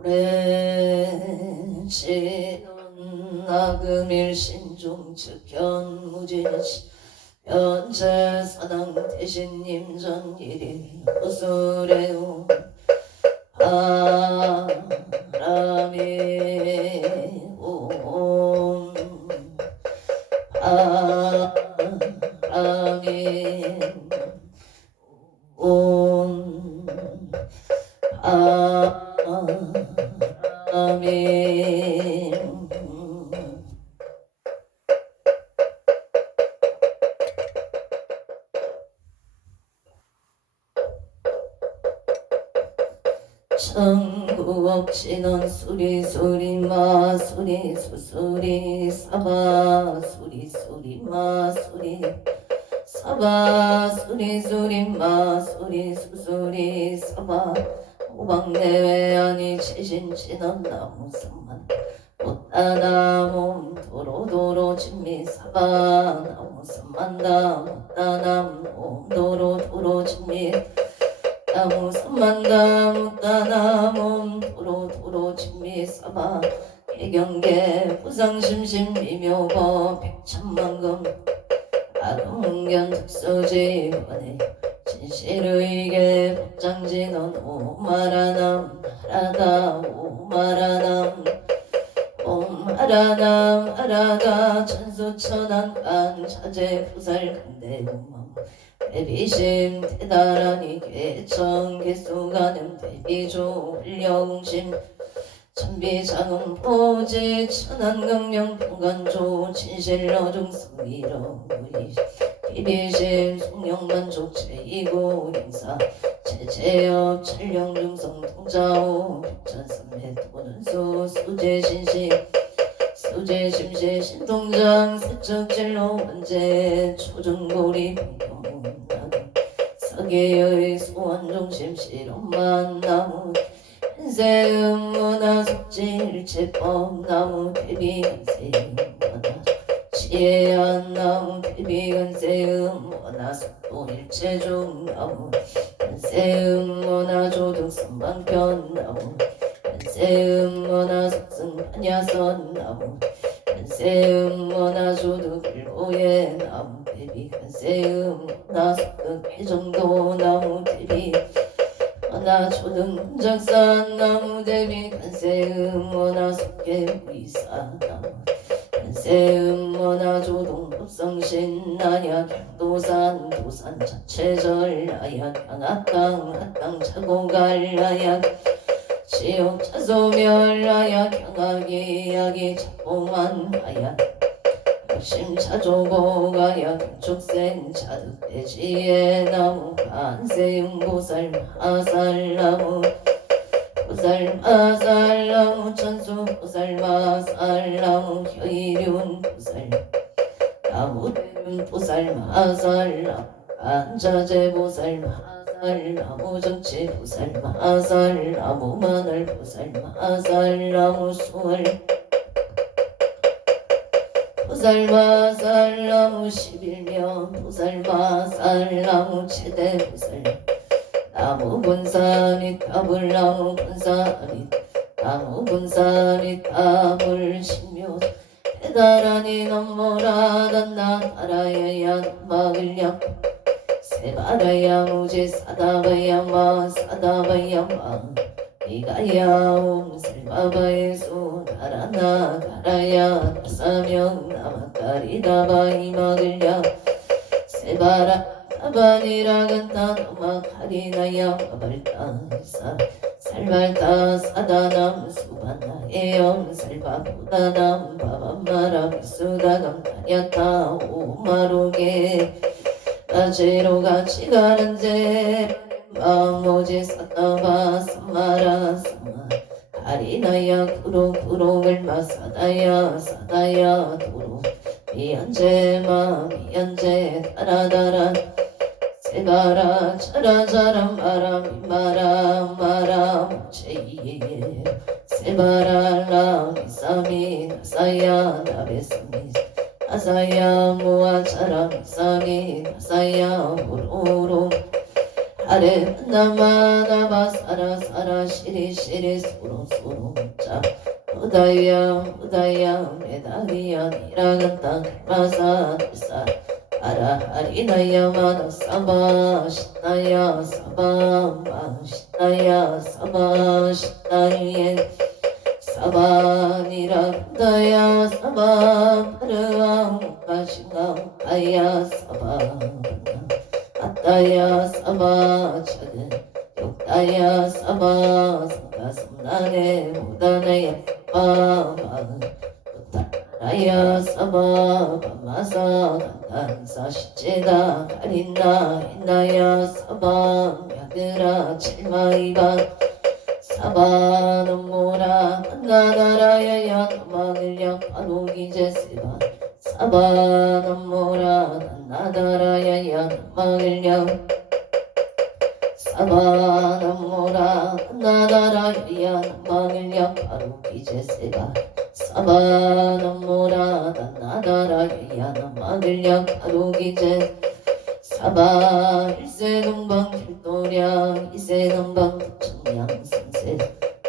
오랜 시는 나금일신중 측현무진시 현재 사당 대신님 전일이 구슬에오 바람이 온 바람이 온 바람이 천구억진원 수리수리 마수리 수수리 사바 수리수리 마수리 사바 수리수리 마수리 수수리 사바 오방내외 아니 치신치는 나무 삼만 못다나무 도로도로 진미 사바 나무 삼만다 못다나무 도로도로 진미 나무 삼만다 못다나무 도로도로 진미 사바 개경계 부상심심 미묘법 백천만금 아동견 특수지원에 진실의계 법장진원 오마라남 하라다 오마라남 옴하라남 하라다 천수천안간 자제 부살 간대음함 대비심 대다라니 개청 개수가능 대비조 흘려웅심 천비장음 포지 천안강령 평간조 진실러중성미러무리 비비심 송영만족 제2고 링사 제제업 촬영중성 통자오 백천삼매 도는수 수제신시 수제심시 신통장 세척진로 원제 초중고리 평평 서계의 소원중심 실험만 나무 한세음 문화 속질체법 나무 대비간세음 문화 지혜한 나무 대비간세음 문화 속도 일체중 나무 한세음 문화 조등 선방편 나무 한세음 문화 속승 반야선 나무 한세음 문화 조등 일고의 나무 대비간세음 문화 속극 해정도 나무 대비 하나 초등 작산 나무 대비 간세음 원화 속계 위사 나무 간세음 원화 조동 법성신 나약 향도산 도산 자체절 나약 향악강 합강 차고갈 나약 지옥 차소멸 나약 향악이 약이 차고만 나약 심차조보가야 경축생 자득대지의 나무 간세음보살 마살나무 보살 마살나무 천수보살 마살나무 혀이륜 보살 나무대륜 보살 마살나무 간자재보살 마살나무 정치보살 마살나무 마늘보살 마살나무 수월 보살마살나무 11면 보살마살나무 최대보살 나무 분산이 따불나무 분산이 나무 분산이 따불 신묘 대다라니 넘모라단 나바라야야 막을량 세바라야 무지 사다바야마 사다바야마 이가야 옴슬바바에수 나라나 가라야 다사명 나마카리다바 이마글야 세바라 타바니라간타 노마카리나야 마발타사 살발타 사다남 수반나에엄 살바보다남 바밤마라 비수다감 다냐타 오마로게 나제로가 치가는제 마모지 사타바 삼마라 삼마 가리나야 구로 구로글 마사다야 사다야 도로 미연제 마 미연제 다라다라 세바라 차라자라 마라 미마라 마라 모체이에 세바라 라 미사미 나사야 나베스미 나사야 모아차라 미사미 나사야 오로로 아래 나마나마 사라 시리 소로 자 우다야 메다리야 니라간다 마사 사 아라 하리나야 마나 사바 신나야 사바 신나야 사바 신나예 사바니라다야 사바 파르아 무카신가 아야 사바 아따야 사바 차근 욕다야 사바 성가성나네 무다나야 바마은 나야 사바 밤마사 간단사 시체다 가린나 했나야 사바 야드라 칠마이바 사바는 모라 나나라야야 나마늘야 파노기제 세바 사바는 모라 나나라야야 나마늘야 사바는 모라 나나라야야 나마늘야 파노기제 세바 사바는 모라 나나라야야 나마늘야 파노기제 사바 일세동방 길도량 이세동방 청량 성세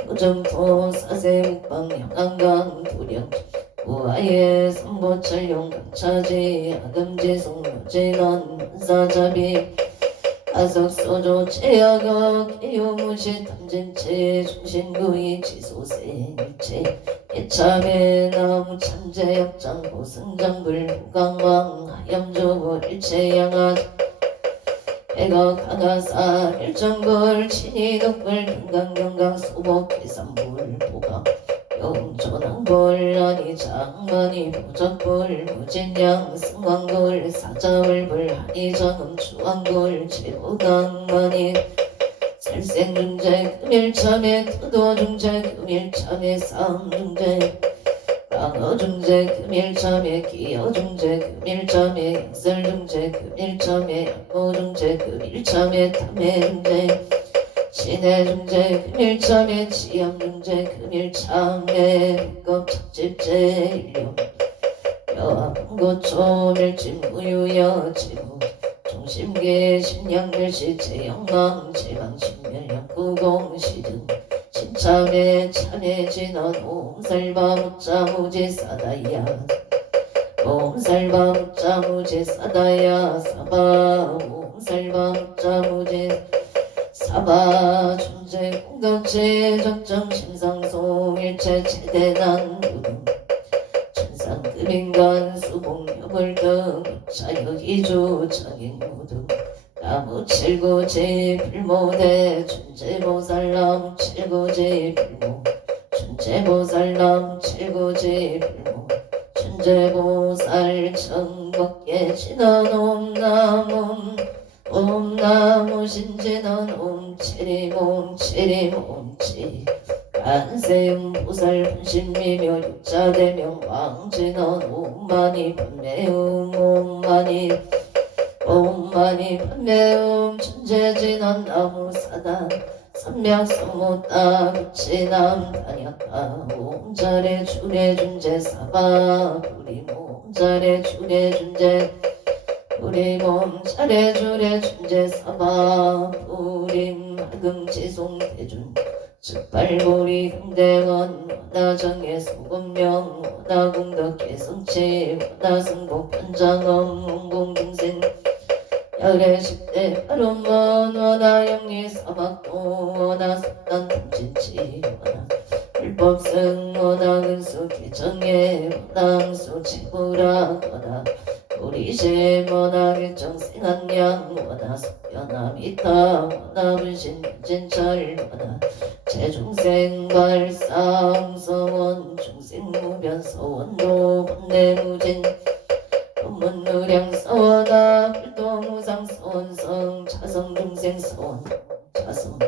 도정토 사세 묵방 영안강 도량 우아예 선보철용 강차지 아금지 송묘지난 한사자비 아석소조 제약어 개요무시 탐진체 중신구이 지소세 일체 예참에 나무 참제역장 보승장불 무강왕 하염조고 일체양아 배가 가가사 일정불 친이덕불 금강경강 소복해산불 보강 영조낭불 아니 장만이 보적불 무진양 승왕불 사자불불 하니장음 주왕불 제보강만이 살생중재 금일참에 투도중재 금일참에 싸움중재 강어중재 금일참에 기어중재 금일참에 약설중재 금일참에 약모중재 금일참에 탐해중재 신해중재 금일참에 치암중재 금일참에 법착집재 일용 여합고초밀진 무유여 지무 중심계 심양멸시 제영망 제망신멸약구공시등 신참에 참해진언 옴살바 무자무제 사다야 옴살바 무자무제 사다야 사바 옴살바 무자무제 사바 존재 공덕체 적정 심상송 일체 최대난 무등 천상급인간 수봉여벌등 자여기주 정인무등 나무 칠구지 불모대 춘제보살남 칠구지 불모 춘제보살남 칠구지 불모 춘제보살 청법계 진원 옴나무 신진원 옴치리몸치 간세음 보살 분신미묘 육자대명 왕진원 옴마니 판매음 옴마니 판매음 천재진원 나무사단 삼명성모따 빛이남 다녔다 옴자래 주례 준재 사바 부리몸 자래 주례 준재 부리몸 자래 주례 준재 사바 부림 하금지송 대준 즉발보리 금대원 원하정의 소금명 원하공덕의 성치 원하승복 편장엄 홍공등생 열애식대 하루먼 원하영리 사막도 원하석단 탐진치 원하 불법승 원하근수 개정예 원항수 치부락 원하 우리제 원하일정 생한양 원하 석변함이타 원하 분신 진철 원하 제중생 발상서원 중생무변서원도 번뇌무진 법문의량서원아 불도무상서원성 차성중생서원 차성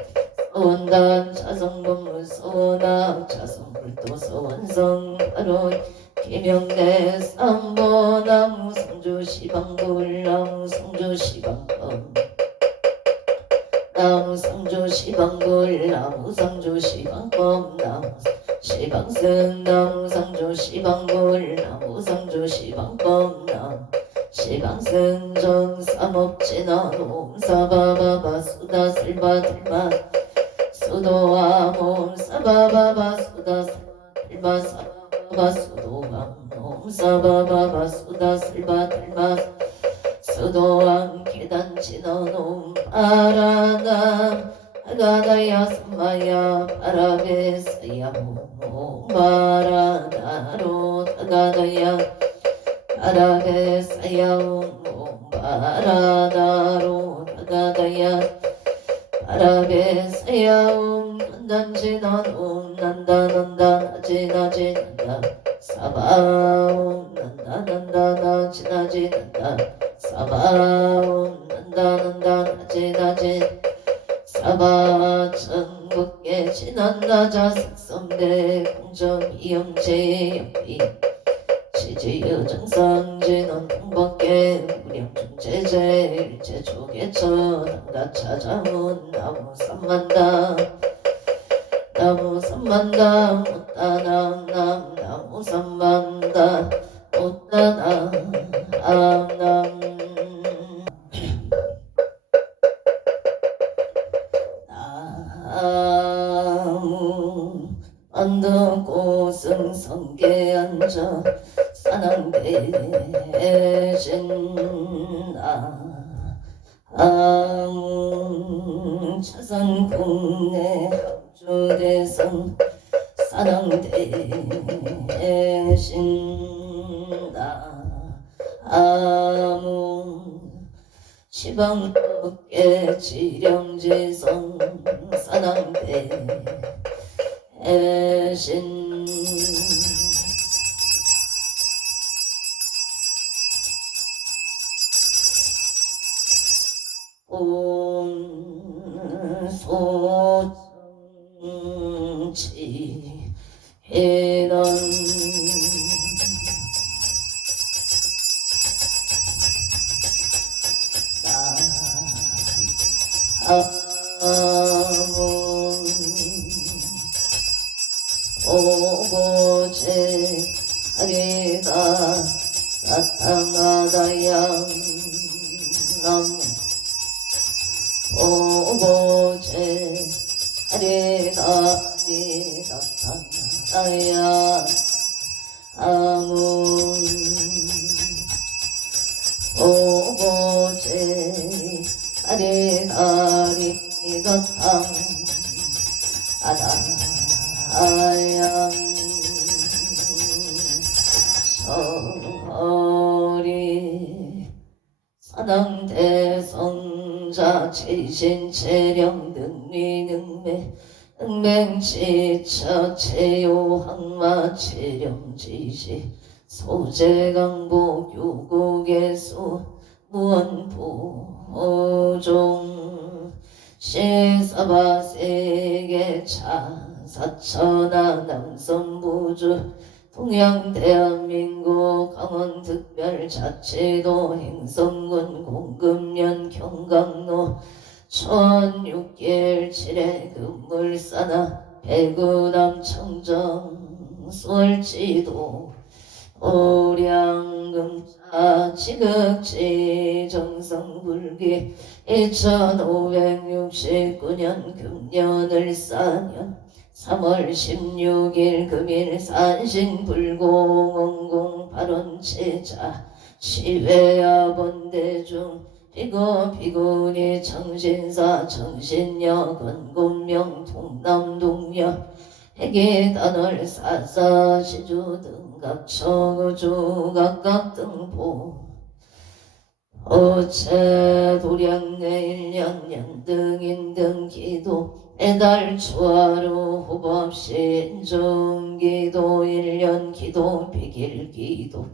서원단 차성법문서원아 차성불도서원성 바로 기명대 삼보나무 성주시방불 나무 성주시방법 나무 성주시방불 나무 성주시방법 나무 시방승 나무 성주시방불 나무 성주시방법 나무 시방승정 삼업진화놈 사바바바 수다슬바들마 수도와몸 사바바바 수다슬바 사바바바 수도왕놈 사바바바 수다슬바들마 수도왕 계단진화놈 바라남 하가다야 삼마야 바라베사야호 바라다로 하가다야 바라베사야호 바라다로 하가다야 바라베사야옴 난단지나옴 난다난다나지나지난다 사바옴 난다난다나지나지난다 사바옴 난다난다나지나지 사바 전국에 지난나자 색선대 공점 이영제 영비 지지여 정상진원 동밖에 무량중제제 일제조개처 남가 찾아온 나무 삼만당 나무 삼만당 못다남 남 나무 삼만당 못다남 암남 나무 안덕고 성성계 앉아 산왕대신나 차산국내 합주대성 산왕대신나 지방법계 지령지성 산왕대신 소정치해넌 나아문 오고제 하리가 나타나다양 나무 오고제 하리가 나타나다양 아문 오고제 하리가리 나타 아다양 서리 사당대성자 최신체령 능리능매 능맹지처 체요항마 체령지시 소재강복 유국의수 무언보종 시사바세계 차사천하 남선부주 동양대한민국 강원특별자치도 행성군 공금면 경강로 1006길 7회 금물사나 배구남 청정 솔지도 오량금자 지극지 정성불기 1569년 금년을 사년 3월 16일 금일 산신불공원공 발원체자 시외야본대중 비구니 청신사 청신여 건곤명 통남동여 해계단월 사사시주 등각처구주 각각등보 어체 도량내 1년 연등인등 기도 매달 추하루 후법시 인중기도 1년 기도 비길기도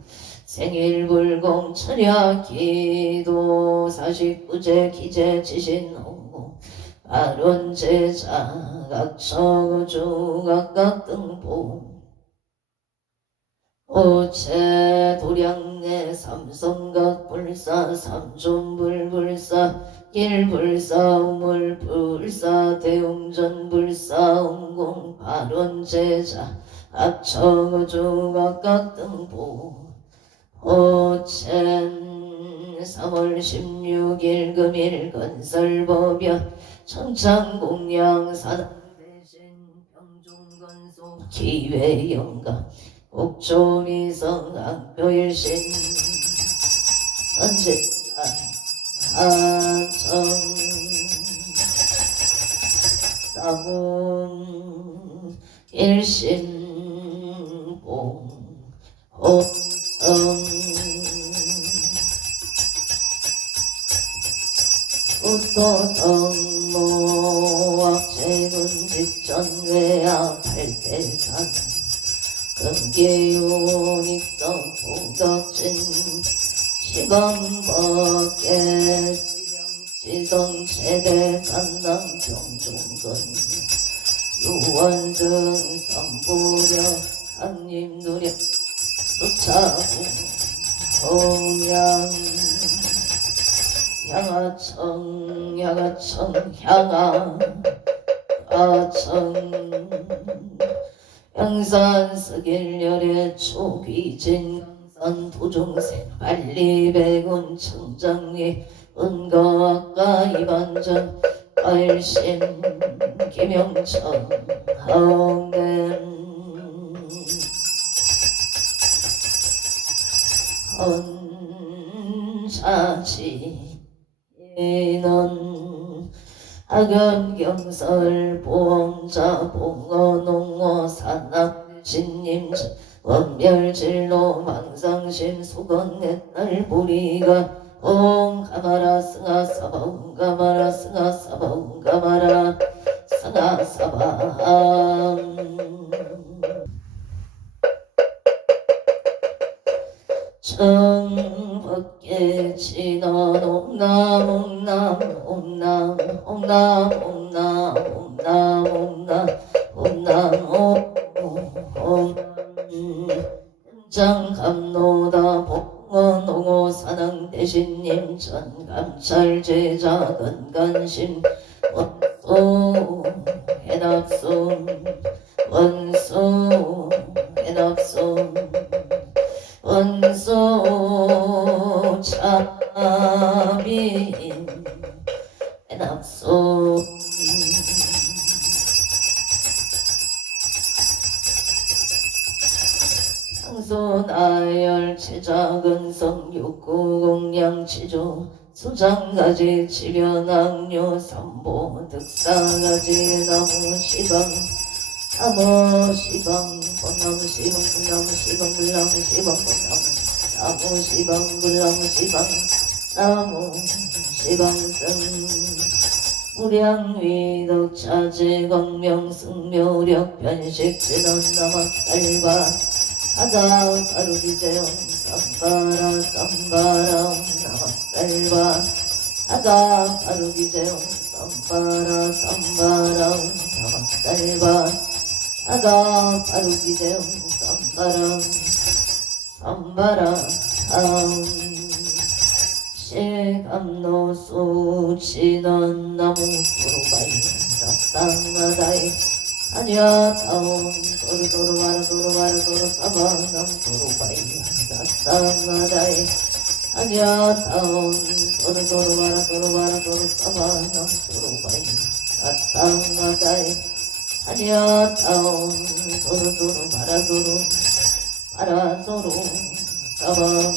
생일불공 철야기도 사식부제 기재 지신홍무 발원제자 각처구주 각각등보 오체 도량내 삼성각 불사 삼존불 불사 일불사 우물불사 대웅전 불사 웅공 발원제자 합처구주 각각등보 오첸 3월 16일 금일 건설법연 청창공양 사당 대신 병중건속 기회영가 옥조미성 악표일신 선제한 하청 나문 일신봉 호성 우토성모악체군 직전외야 발대산 금기운 익성 복덕진 시방법계 지성 최대 산남 병종건 유원승 선부력 강림누력 수차구 홍양 양아청 양아청 양산 서길열의 초귀진 강산 도중생 관리백운 청장리 은거학과 이반전 알심 김영천 하옹된 헌자지 인원 악연경설 보험자 봉어농어 산악 신님 원별진로 망상심 수건넷날 보리가 옴 가마라 승아 사바 옴 가마라 승아 사바 옴 가마라 승아 사바 청법계 진원 옴남 옴남 옴남 옴남 옴남 옴남 옴남 옴남 장감노다 봉어농어 사낭 대신님 전감찰 제자 건간심 원소 해납솜 원소 해납솜 원소 차빈 해납솜 상소나열 제작은성 육구공양치조 수장가지 지변악료 삼보 득사가지 나무시방 나무시방 봄나무시방 봄나무시방 물나무시방 봄나무시방 물나무시방 나무시방승 무량위덕차지 광명승묘력 변식진원 남악살바 하다 가루기제용 쌈바라 쌈바라 남악살바 하다 가루기제용 쌈바라 쌈바라 남악살바 하다 가루기제용 쌈바라 쌈바라 시감노수 진원 나무 도로바이 땅나다이 아니야 다운 도로도로 와라 도로 사바남 도로바이 땅나다이 아니야 다운 도로도로 와라 도로 사바남 도로바이 땅나다이 아니야 다운 도로도로 마라 도로 사밤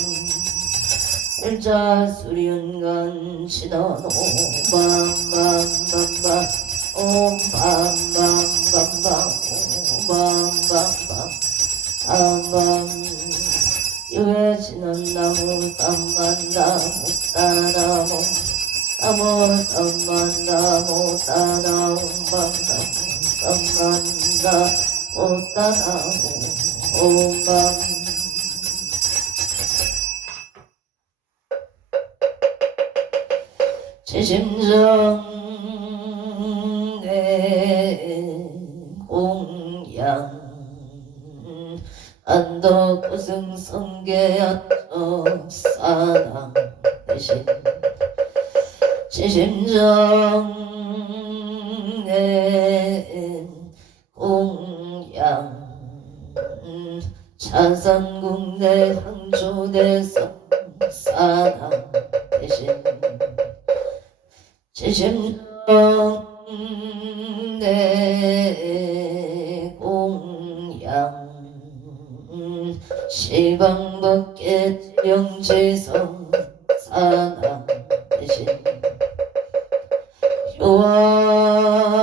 일자 수리은간 신원 오밤밤밤밤 옴밤밤밤밤 오밤밤밤 암밤 유해지는 나무 쌈만나무 따나무 나무 쌈만나무 따나무 밤나무 쌈만나무 따나무 옴밤 제심정의 공양 안덕승성계야적 사랑 대신 제심정의 공양 차산국내 항조대성 사랑 심정 내 공양 시방밖에 영지성 사남 대신 요한산신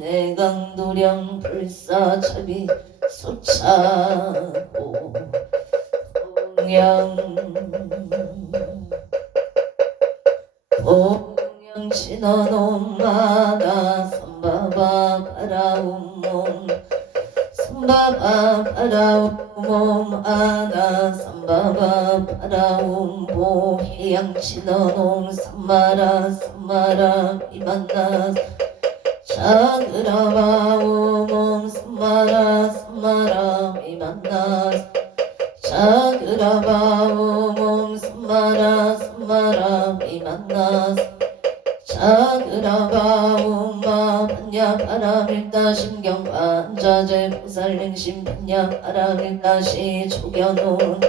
내강도량 불사차비 소차고 동양 신어놈 마다 선바바 바라운 몸 선바바 바라운 몸 아나 선바바 바라운 보 해양 신어놈 산마라 산마라 이만나 자그라바오 몸 산마라 산마라 이만나 자그라바오 몸 산마라 산마라 이만나 자그라바오 마 반야 바람일다 신경 반자재 보살능심 반야 바람일다시 초견온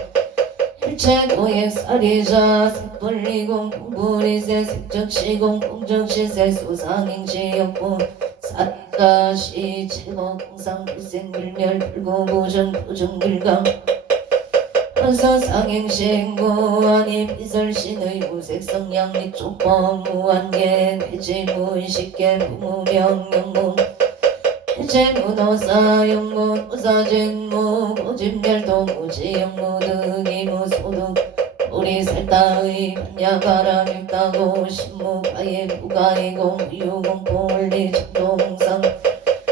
일체 고액살이자 색돌리공 공불이세 색적시공 공적시세 소상행시였고 살이자시 제거 공상 불생불멸 불고보정 보정불감 원서상행식 무한이 비설신의 무색성량 및족법 무한계 대지무의식계 무무명령무 대체무도사 영무 도사진무 고집멸도 무지영무 등이무소득 우리살다의 반야바람일다고 신무가의 부가이고 유공포원리 정도공상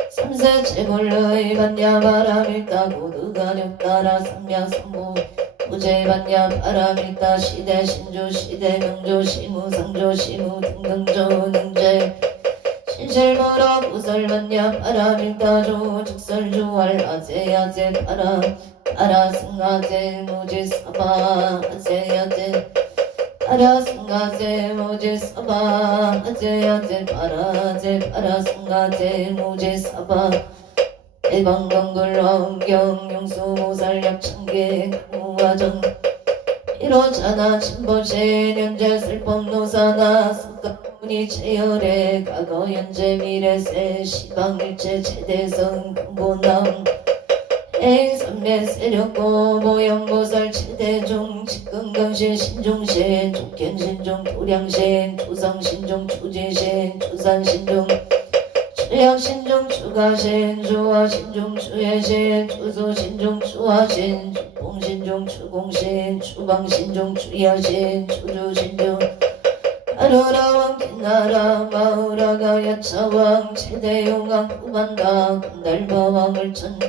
삼세 재물의 반야바람일다고 느가력따라 삼야삼무 부재반야 바람일다 시대 신주 시대 명조 시무 상조 시무 등등조 능제 신실무라 부설반야 바람일다조 즉설주할 아제야제 바라 바라승아제 무지사바 아제야제 바라승아제 무지사바 아제야제 바라제 바라승아제 무지사바 대방광굴엄경 용수모살약 천계 강무화정 이로자나 진보시 현재 슬픔노사나 석가문이 체열에 과거 현재 미래세 시방일체 최대성 근본남 행선매 세력고 모형보살 최대중 직근경신 신중신 족견신중 도량신 조상신중 초지신 조산신중 추약신중 추가신 주화신중 추예신 추소신중 추화신 축봉신중 추공신 추방신중 추야신 추주신중 하루라왕 빛나라 마우라가 야차왕 최대용왕 후반다 건달바왕을천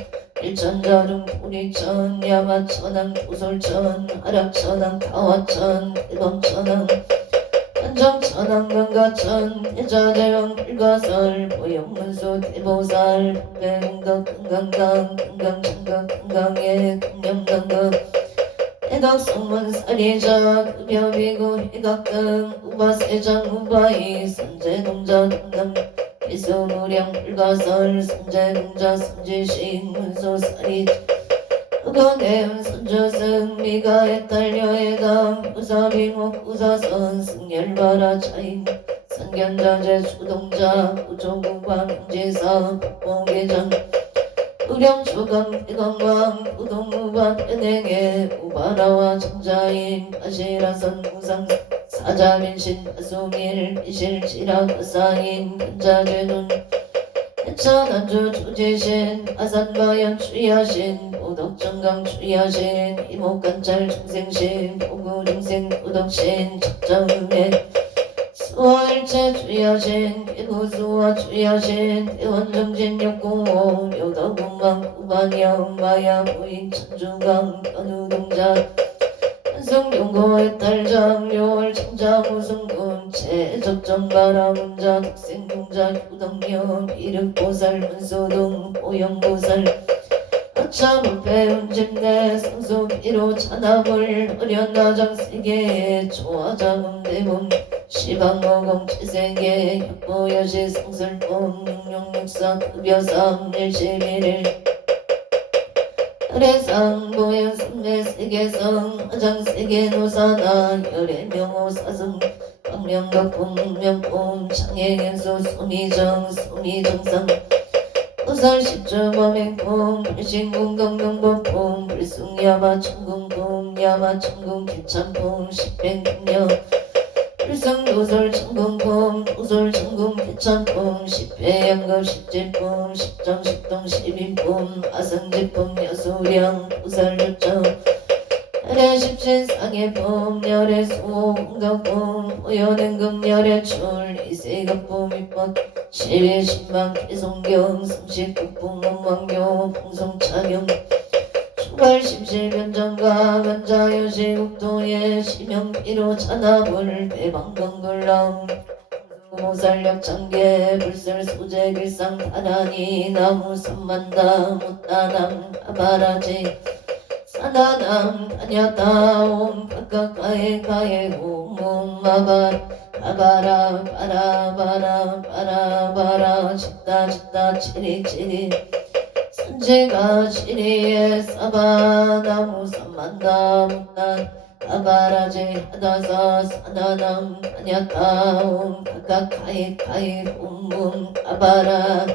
일천자중 도리천 야마천왕 도솔천 하락천왕 타화천 대범천왕 한정천왕 건가천 대자대왕 불가설 보영문수 대보살 대공덕 금강강 금강천각 금강예 금념강강 해각성문 살이자 급여비구 해각등 우바세장 우바이 선제동자 동남 비수무량 불가설 선제동자 선지식 문소살이 흑원대운 선조승 미가에 딸려해당 부사빙옥 부사선 승열바라 차임 선견자재 주동자 부조구방 형제사 법봉계장 의령초강 대강왕 부동무반 은행에 우바라와 정자인 가시라선 무상 사자민신 파수밀 비실지라 가사인 근자제눈 해천안주 조제신 아산바연 추야신 보덕정강 추야신 이목간찰 중생신 보구중생 보덕신 척정음해 수화일체 추야신 개구수화 추야신 대원정진 역공호 묘덕공강 구반영 마야 부인 천주강 견우동자 한성용고의 딸장 묘월 청자 무승군 최적정가라 문자 독생동자 유덕면 이륵보살 문소등 보영보살 하차불패 운집내 성수비로 찬합을 어련나장 세계 조화장음 대문 시방모공 최세계 혁보여시 성설봉 육룡육사 급여삼 일시미를 열애상 보현 삼매 세계성 화장 세계 노사나 열애명호 사승 강명덕품 문명품 장애연수 소미정 소미정상 부산십주범행품 불신궁덕명법품 불승야마 천궁품 야마 천궁 개참품 십행풍령 불성도설 천궁품 도설 천궁 개참품 십회양급 십제품 십정 십동 십인품 아성제품 여소량 도살육정 열의 십신상해품 열의 수호공덕품 호연행금 열의 출 이세급품 입법 십의 신망 개성경 성식국품 원망교 풍성차경 추발 십실변정가 원자여시국도의 심형피로 찬합을 대방건글람 모살력 장계 불설 소재 길상 다라니 나무 삼만다 못다남 아바라지 사나남 다냐다옴 각각가에 가에 옴 마바 바바라 바라바라 바라바라 짓다 치리치리 선제가 치리에 사바 나무 삼만다 못다 바바라제 하다사 사나남 다냐다옴 각각가에 가에 옴 바바라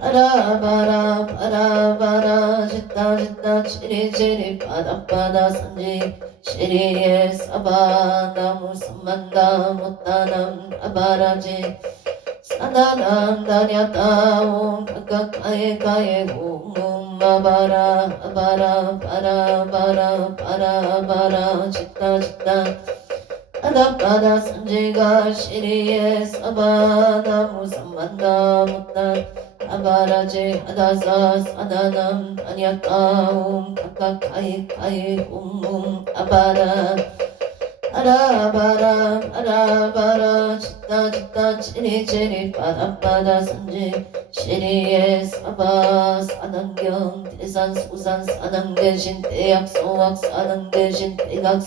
바라바라 바라바라 짓다 치리치리 바다바다 산지 시리에 사바 나무 삼만다 못다남 아바라지 사나남 다냐다옴 각각가에 가에 옴 마바라 아바라 바라바라 바라바라 짓다 바다바다 산지가 시리에 사바 나무 삼만다 못다 아바라제 하다사 사나남 다냐다옴 각각가에 가에 옴 아바라 바라바라 바라바라 짓다 치리치리 바다바다 산지 시리에 사바 사당경 대산 소산 사당 대신 대약 소학 사당 대신 대각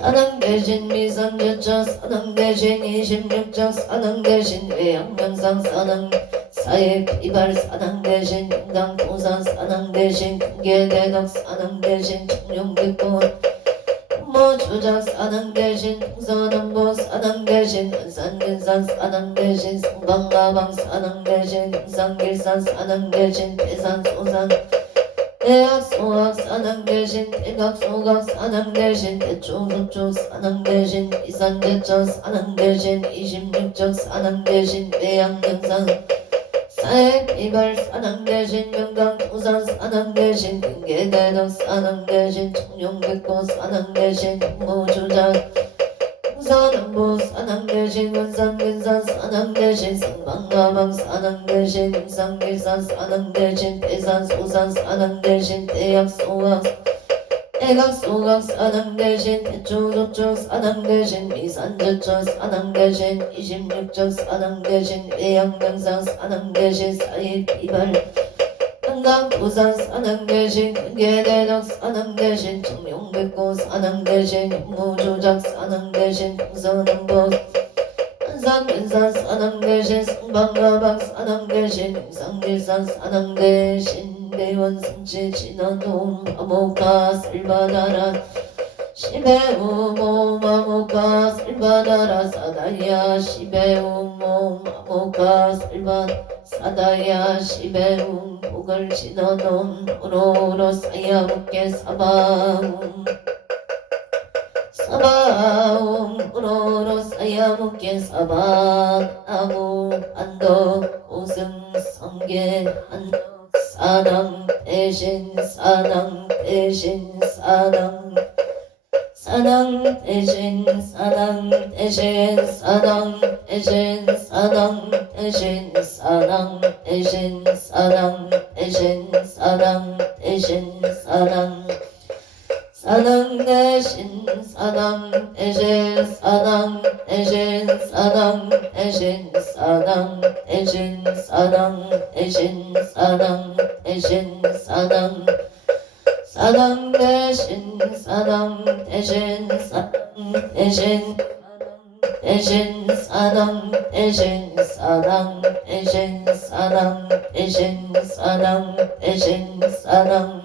사당 대신 미선제자 사당 대신 26적 사당 대신 외양명상 사당 사회 비발 사당 대신 인강 도산 사당 대신 큰계대덕 사당 대신 청룡백돈 모조작 사당 대신 동서남보 사당 대신 은산근산 사당 대신 성방가방 사당 대신 금산길산 사당 대신 대산소산 대학소학 사당 대신 대각소각 사당 대신 대초소초 사당 대신 이산대처 사당 대신 26적 사당 대신 대양근산 사회비발 사당 대신 명강도산 사당 대신 근계대덕 사당 대신 청룡백도 사당 대신 모조작 동서남보 사당 대신 원산근산 사당 대신 성방가방 사당 대신 임산길산 사당 대신 대산소산 사당 대신 대약소각 대각소각 사당 대신 대초조초 사당 대신 미산제처 사당 대신 26적 사당 대신 외양명상 사당 대신 사회비발 한강도산 사당 대신 근계대덕 사당 대신 청룡백고 사당 대신 무조작 사당 대신 동서남보 한산근산 사당 대신 성방가방 사당 대신 임산길산 사당 대신 대원성치 진화돔 아모가 쓸바다라 시베우모 아모가 쓸바다라 사다야 시베우모 아모가 쓸바 사다야 시베움 복을 진화돔 오로로 사야복게 사바움 사바움 오로로 사야복게 사바 아무 안도 고승 성계 안도 사당 대신 사당 대신 사당 사당 대신 사당 대신 사당 대신 사당 대신 사당 대신 사당 대신 사당 대신 사당 사당 대신 사당 대신 사당 대신 사당 대신 사당 대신 사당 대신 사당 대신 사당 사당 대신 사당 대신 사당 대신 대신 사당 대신 사당 대신 사당 대신 사당 대신 사당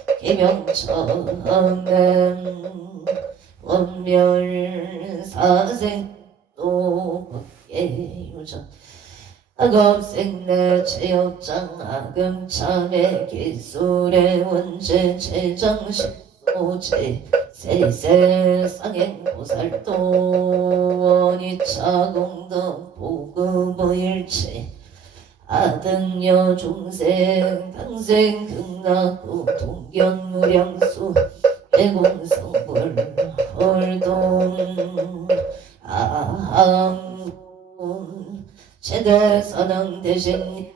기명천은 원멸사생 또 법계유전 악업생내 체역장 악음참회 기술의 원죄 최정식소제 세세상행보살도 원이차공덕 보급의일체 아등여 중생 당생 극락구 동견무량수 대공성불 홀동 아항군 최대사당 대신님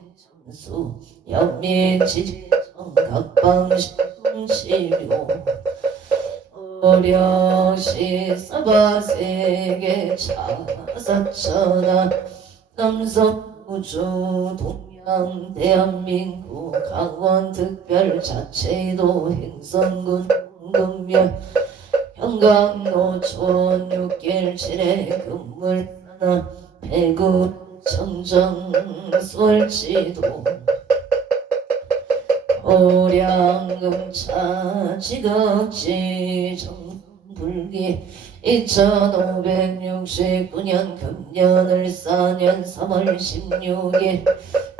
점수 연민지지정 각방식동시료 오려시 사바세계 차사천하 남섬우주 동양 대한민국 강원특별자치도 행성군 금멸 현강노촌 6길 7회 금물하나 배구 청정 솔지도 오량금차 지극지 정불기 2569년 금년을 4년 3월 16일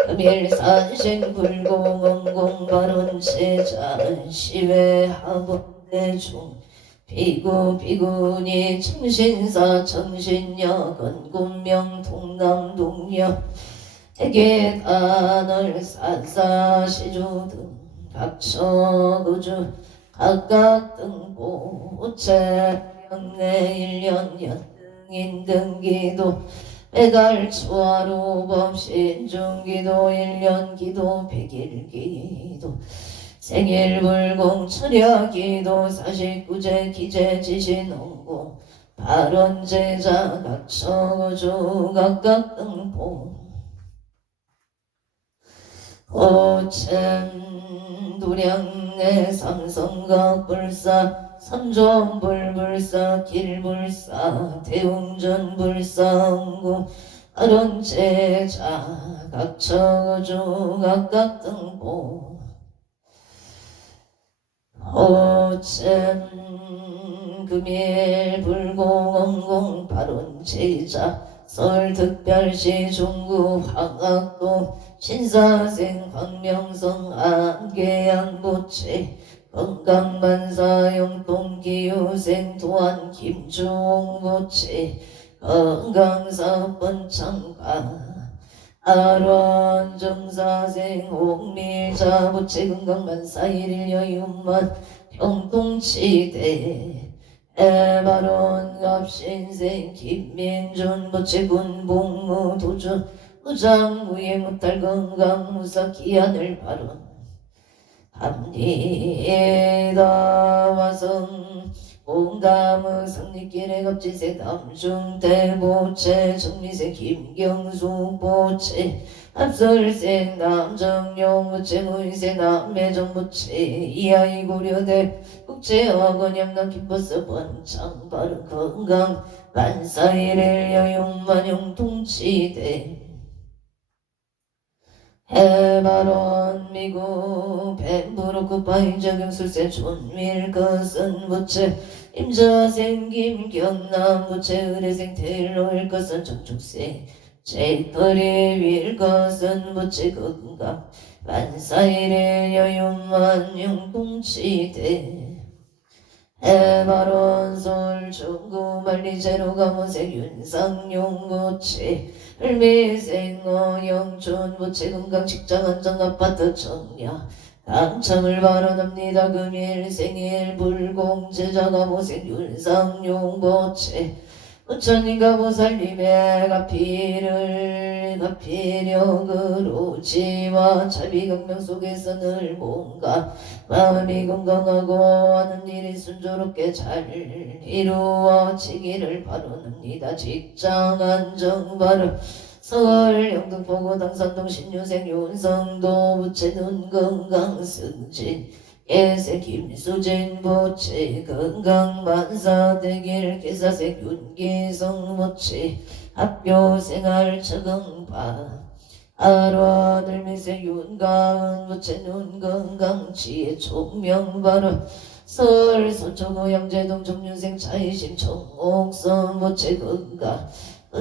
금일 산신불공원공 발언제자 시외 하법대중 비구 비구니 청신사 청신여 건군명 통남동여 대계단을 산사시주 등 각처구주 각각 등보 우체명내 1년 연등인 등기도 매달 초하루 법신중기도 1년 기도 100일 기도 생일불공 철야기도 49제 기재 지신홍공 발언제자 각처구주 각각 등보 오천 도량내 삼성각불사 삼존불불사 길불사 대웅전불사 아론제자 각처주 각각 등보 오천 금일 불공원공 발언제자 서울특별시 중구 황학도 신사생 광명성 안계양보채 건강만사 영동기후생 도안 김주홍보채 건강사번창가 아론정사생 옥밀자보채 건강만사 일일 여유만 평동치대 에바론 갑신생 김민준 보채군 복무 도주 무장무예 무탈 건강무사 기한을 발언 합니다 와성 옹담의 성리길의 갑지생 남중대보채 정리생 김경수 보채 합설생 남정용 보채 무인생 남매정보채 이하이 고려대 국제학원 양남 김버스 번창 바른 건강 만사일일 여용만용 통치대 해바론 미국 벤부로크 파인저경술세 존밀 것은 부채 임자생 김경남 부채 의뢰생 테일러일 것은 정축생 제거리 윌 것은 부채 건강 만사일의 여윤만용 통치대 해바론 솔 중구 만리제로 가모색 윤상용 부채 을미생어 영춘 부채 건강 직장 안정 아파트 청약 당첨을 발언합니다. 금일 생일 불공제자가 모생 윤상용 부채 부처님과 보살님의 가피력으로 지와 자비경명 속에서 늘 뭔가 마음이 건강하고 하는 일이 순조롭게 잘 이루어지기를 바랍니다. 직장 안정 바로 서울 영등포구 당산동 신유생 윤성도 부채 눈 건강 승진 예세 김수진 부채 건강 만사 되길 기사색 윤기성 부채 학교 생활 적응반 아로아들 미세 윤가은 부채 눈건강 지혜 총명바로 설 서초고 양재동 정윤생 차이심 청옥선 부채 건가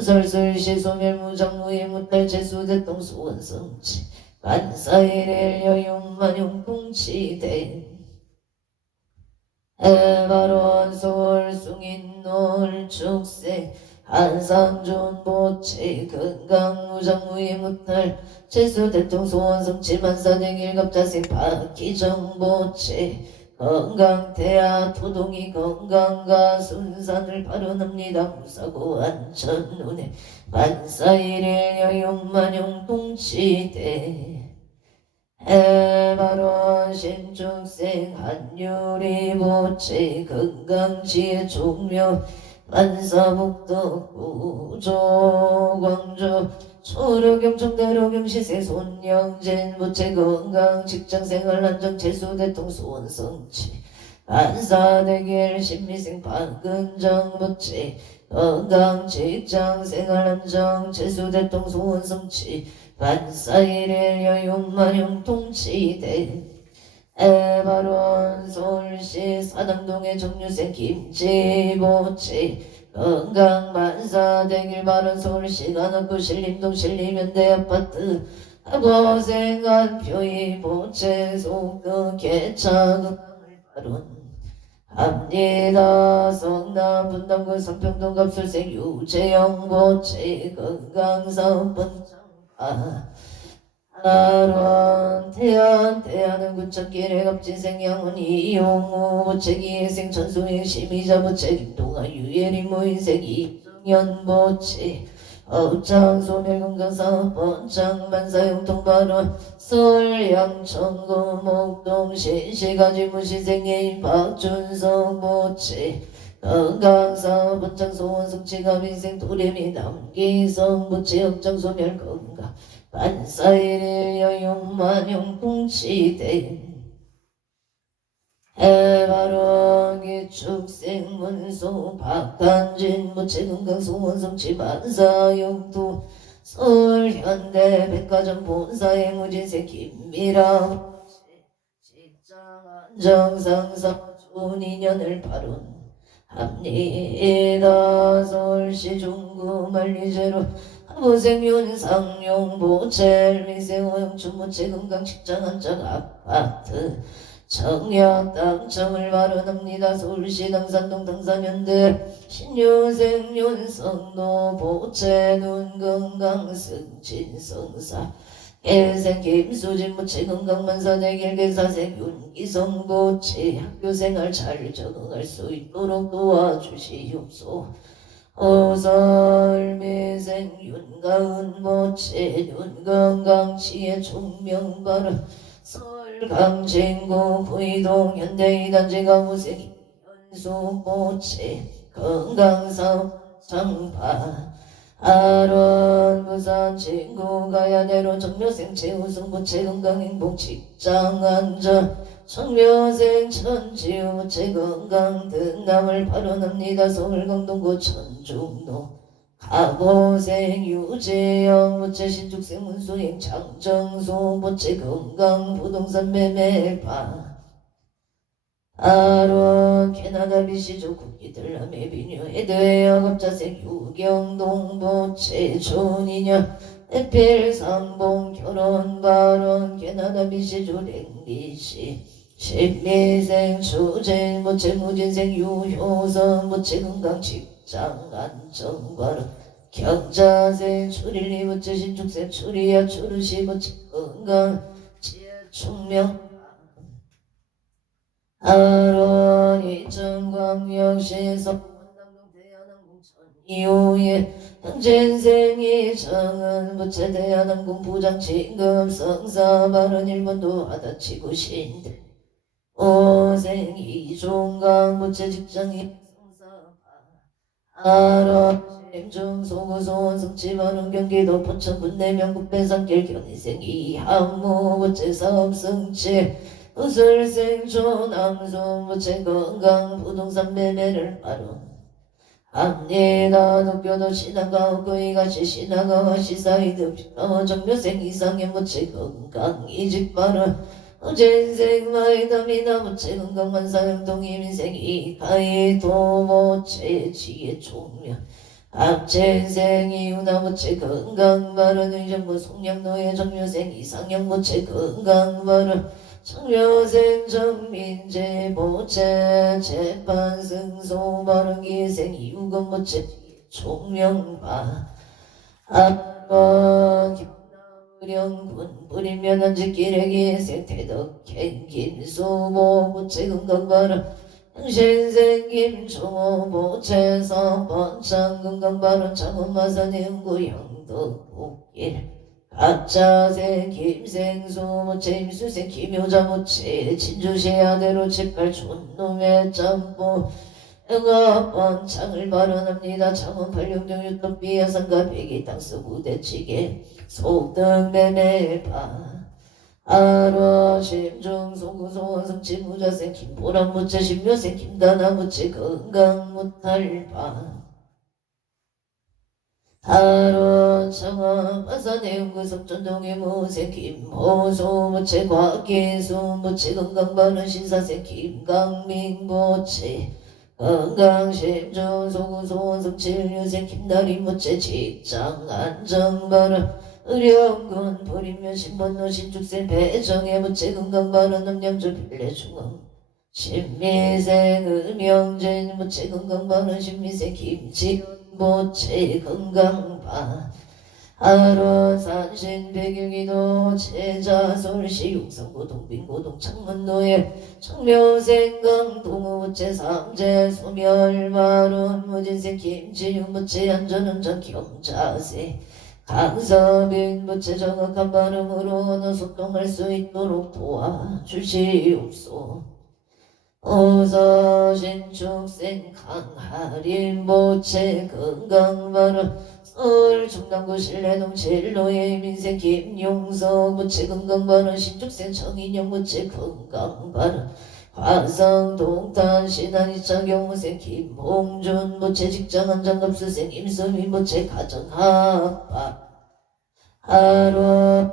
설설시 소멸무장무예 무탈 재수대동 수원성치 반사일일 여용만용 풍치대 에바론 서울숭인 놀축생 한상존 보채 건강무장무예 무탈 재수대통 소원성치 만사댕일갑자생 박기정보채 건강태아 토동이 건강과 순산을 발언합니다. 무사고 안천눈에 반사일일 여용만용 동치대 해바론 신축생 한유리 보채 건강지혜 종묘 만사복덕 구조 광주 초록경 청대로경 시세 손영진 부채 건강 직장생활 안정 재수대통 소원성치 반사대길 신미생 박근정 부채 건강 직장생활 안정 재수대통 소원성치 반사일일 여용만용 통치대 에바론 서울시 사당동의 정유생 김치보채 건강 만사되길 바른 서울시 간악구 신림동 신림현대아파트 고생한 표의 보채 속도 개차극을 바른 합니다. 성남 분당구 삼평동 갑술생 유재영 보채 건강사업본 아론 태안은 군천길의 갑진생 양은 이용우 보채기예생 천수행 심의자 보채 김동아 유예림 모인생 이정연 보채 업장 소멸건강사업 번창 만사용통발원 서울 양천구 목동 신시가지 무시생인 박준성 보채 건강사업 번창 소원성취가 민생 도래미 남기성 보채 업장 소멸건강 반사일일 여용만용 풍치대 해바로 기축생 문소 박한진 부채 건강 소원성치 만사용도 서울현대 백화점 본사의 무진생 김미라 직장안정상사 준인연을 발언 합니다. 서울시 중구 만리제로 하부생윤상용 보채 미세호영 주무채 건강 직장안정 아파트 청약 당첨을 발언합니다. 서울시 당산동 당산현대 신유생 윤성노 보채 눈건강 승진성사 개생 김수진 부채 건강만사대길 개사생 윤기성 보채 학교생활 잘 적응할 수 있도록 도와주시옵소. 호설미생 윤가은 보채 윤건강치의 총명발언 서울강진구 구이동 현대이단지 가무생 현수 보채 건강사업 장파 아론 부산 친구 가야대로 정묘생 최우승 부채 건강행복 직장안전 정묘생 천지우 부채 건강 등남을 발언합니다. 서울 강동구 천중로 가보생 유재영 부채 신축생 문수행 장정소 부채 건강 부동산 매매파 아론 캐나다 비시조 국기들 남의 비뉴 에드웨 약업자생 유경동 보채 존인연 에필 상봉 결혼 발언 캐나다 비시조 랭리시 신미생 추진 보채 무진생 유효선 보채 건강 직장 안정 발언 경자생 추릴리 보채 신축생 추리야 추르시 보채 건강 지혜 총명 아론 이천광역시 서원당동 대한항공천 이후에 현진생이 정은 부채 대한항공 부장 진급 성사 발언 일본도 하다치고 신대 오생 이종강 부채 직장이 성사 아론 심중 소구소원 성취 발언 경기도 포천 군내 명국 배산길 견희생 이항모 부채 사업 성취 우슬생 조남소 부채 건강 부동산 매매를 발언 암내가 도교도 신화가 없고이같이 신화가 시사이득 정묘생 이상의 무체 건강 이직바로 어제인생 마이담이나 무체 건강 만사형동임 인생 이가이 도모체 지혜 총명 합체생 이유나 무체 건강 바른 의정부 송량노예 정묘생 이상형 무체 건강 바른 청묘생 정민재 보채 재판 승소 바른기생 이우건 모채 총명파 한번 기령군 뿌리면 한지기래기생 태덕행 김수보 모채 건강바른 행신생 김종호 모채 선번창 건강바른 창원마산 응구 영덕 복일 가짜생 김생수 모체 임수생 김효자 모체 진주시 아대로 제팔 촌놈의 짬뽕 응업번 창을 발언합니다. 창원 팔룡정 유토피 야산가 백이 땅스 부대찌개 속등 매매파 아로 심중 소구소원 성치 무자생 김보람 모체 신묘생 김다나 모체 건강 무탈파 하루 창원 마산의 연구석 전동의 무생 김호소 무체 과기수 무체 건강바른 신사생 김강민 무체 건강심중 소구소원 성칠유생 김나리 무체 직장 안정바른 의령군 버리면 신번노 신축생 배정의 무체 건강바른 음양주 필래중앙 신미생 음영진 무체 건강바른 신미생 김치윤 모체 건강파 하루 산신 백일기도 제자솔시 육성고 동빈고동 창문노예 청묘생 강동우 모체 삼재 소멸마룬 무진생 김지윤 모체 안전운전 경자세 강서빈 모체 정확한 발음으로 너 소통할 수 있도록 도와주시옵소. 오서신축생 강하린 모체 건강바른 서울 중랑구 신례동 진로의 민생 김용서 모체 건강바른 신축생 정인영 모체 건강바른 화성 동탄 신안이창 경무생 김홍준 모체 직장 안장갑수생 임수미 모체 가정합파 하루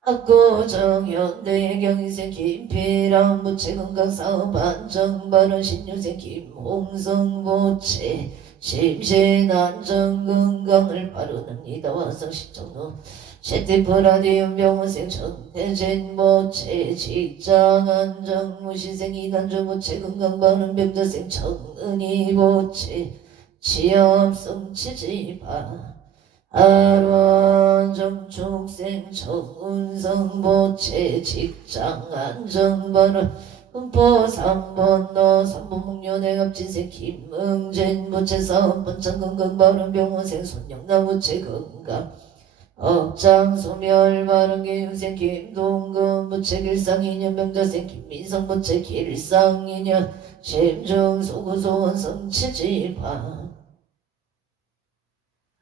학고정 현대의 경인생 김필람 모체 건강사업 안정바른 신유생 김홍성 모체 심신 안정 건강을 바르는이다 와성 시청로 셰티프라디움 병원생 전태진 모체 직장 안정 무신생 이단주 모체 건강 바른 병자생 정은희 모체 취업성 치지파 하루안정 축생 정운성 모체 직장 안정바른 분포 3번 너 3번 목련의 갑진생 김응진 모체 4번 장건강바른 병원생 손영나 모체 건강 억장 소멸 바른 기흉생 김동근 모체 길상인연 병자생 김민성 모체 길상인연 심중 소구소원 성치지파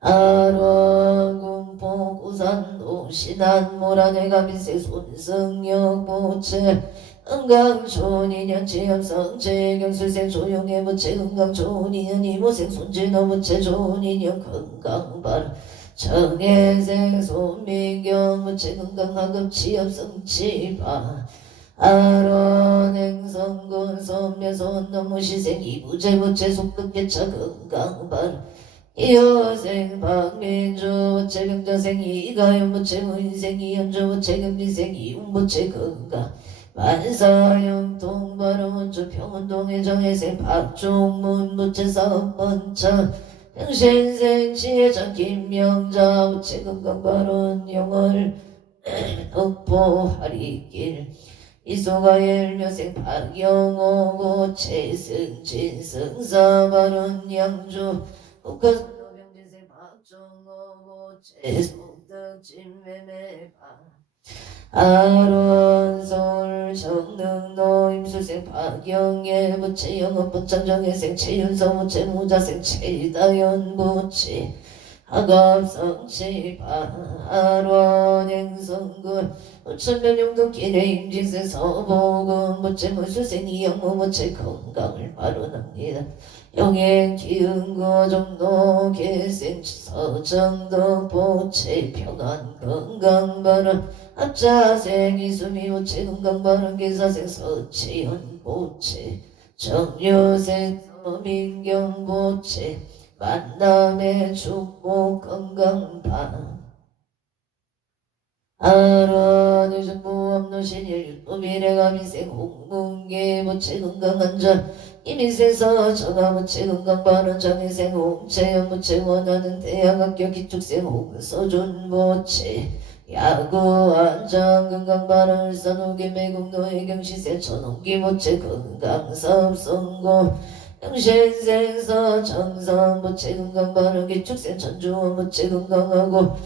아로군포 구산동 신안모란의 가민생 손승역 모체 은강촌인연 지엄성 재경술생 조용의 모체 은강촌인연 이모생 손진호 모체 존인연 건강발 정혜생 손민경 모체 건강하급 지엄성 치바 아론행성군 선묘손 너무시생 이부재 모체 속극계차 건강발 이호생 박민주 모체 병자생 이가연 모체 무인생 이현주 모체 금비생 이웅모체 건강 만사형 동바로 원주 평운동의 정혜생 박종문 모체 사업번창 평신생 지혜장 김명자 모체 건강바론 영월 덕포하리길 이소가엘 묘생 박영호 모체 승진 승사바론 양주 국가선도병진생 박정호 모체 속덕진매매파 아론서울 정릉노 임수생 박영애 모체 영업본창정혜생 최윤서 모체 무자생 최다연 모체 하갑성치발원행성군 천변용도길에 임진세 서복은 무채무수생이 영무무채 건강을 발언합니다. 영행 기은거 정도 개생 서정도 보채 평안 건강 발언 합자생 이수미 무채 건강 발언 기사생 서치연 보채 정유생 서민경 보채 만남의 축복 건강반 아론의 정보 없는 신일 유토미래가 민생 홍문계 무채 건강한자 이민세서 정화 무채 건강반은 정인생 홍채연 무채 원하는 대학학교 기축생 홍서준 무채 야구 안장 건강반은 산후기 매국노의 경시세 천홍기 무채 건강섭성고 영신생서 정성 무채 건강반은 기축생 천주원 무채 건강하고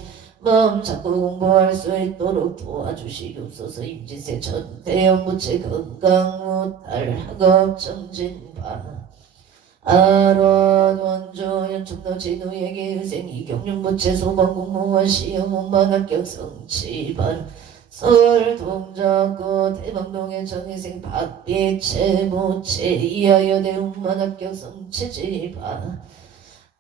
마음 잡고 공부할 수 있도록 도와주시옵소서. 임진세 천태영 무채 건강 무탈 학업 정진반 아론 원조 연충도 진우에게 의생 이경륜 무채 소방 공무원 시험 원만 합격 성취반 서울 동작구 대방동의 정희생 박비채 무채 이하여대 운만 합격 성취지반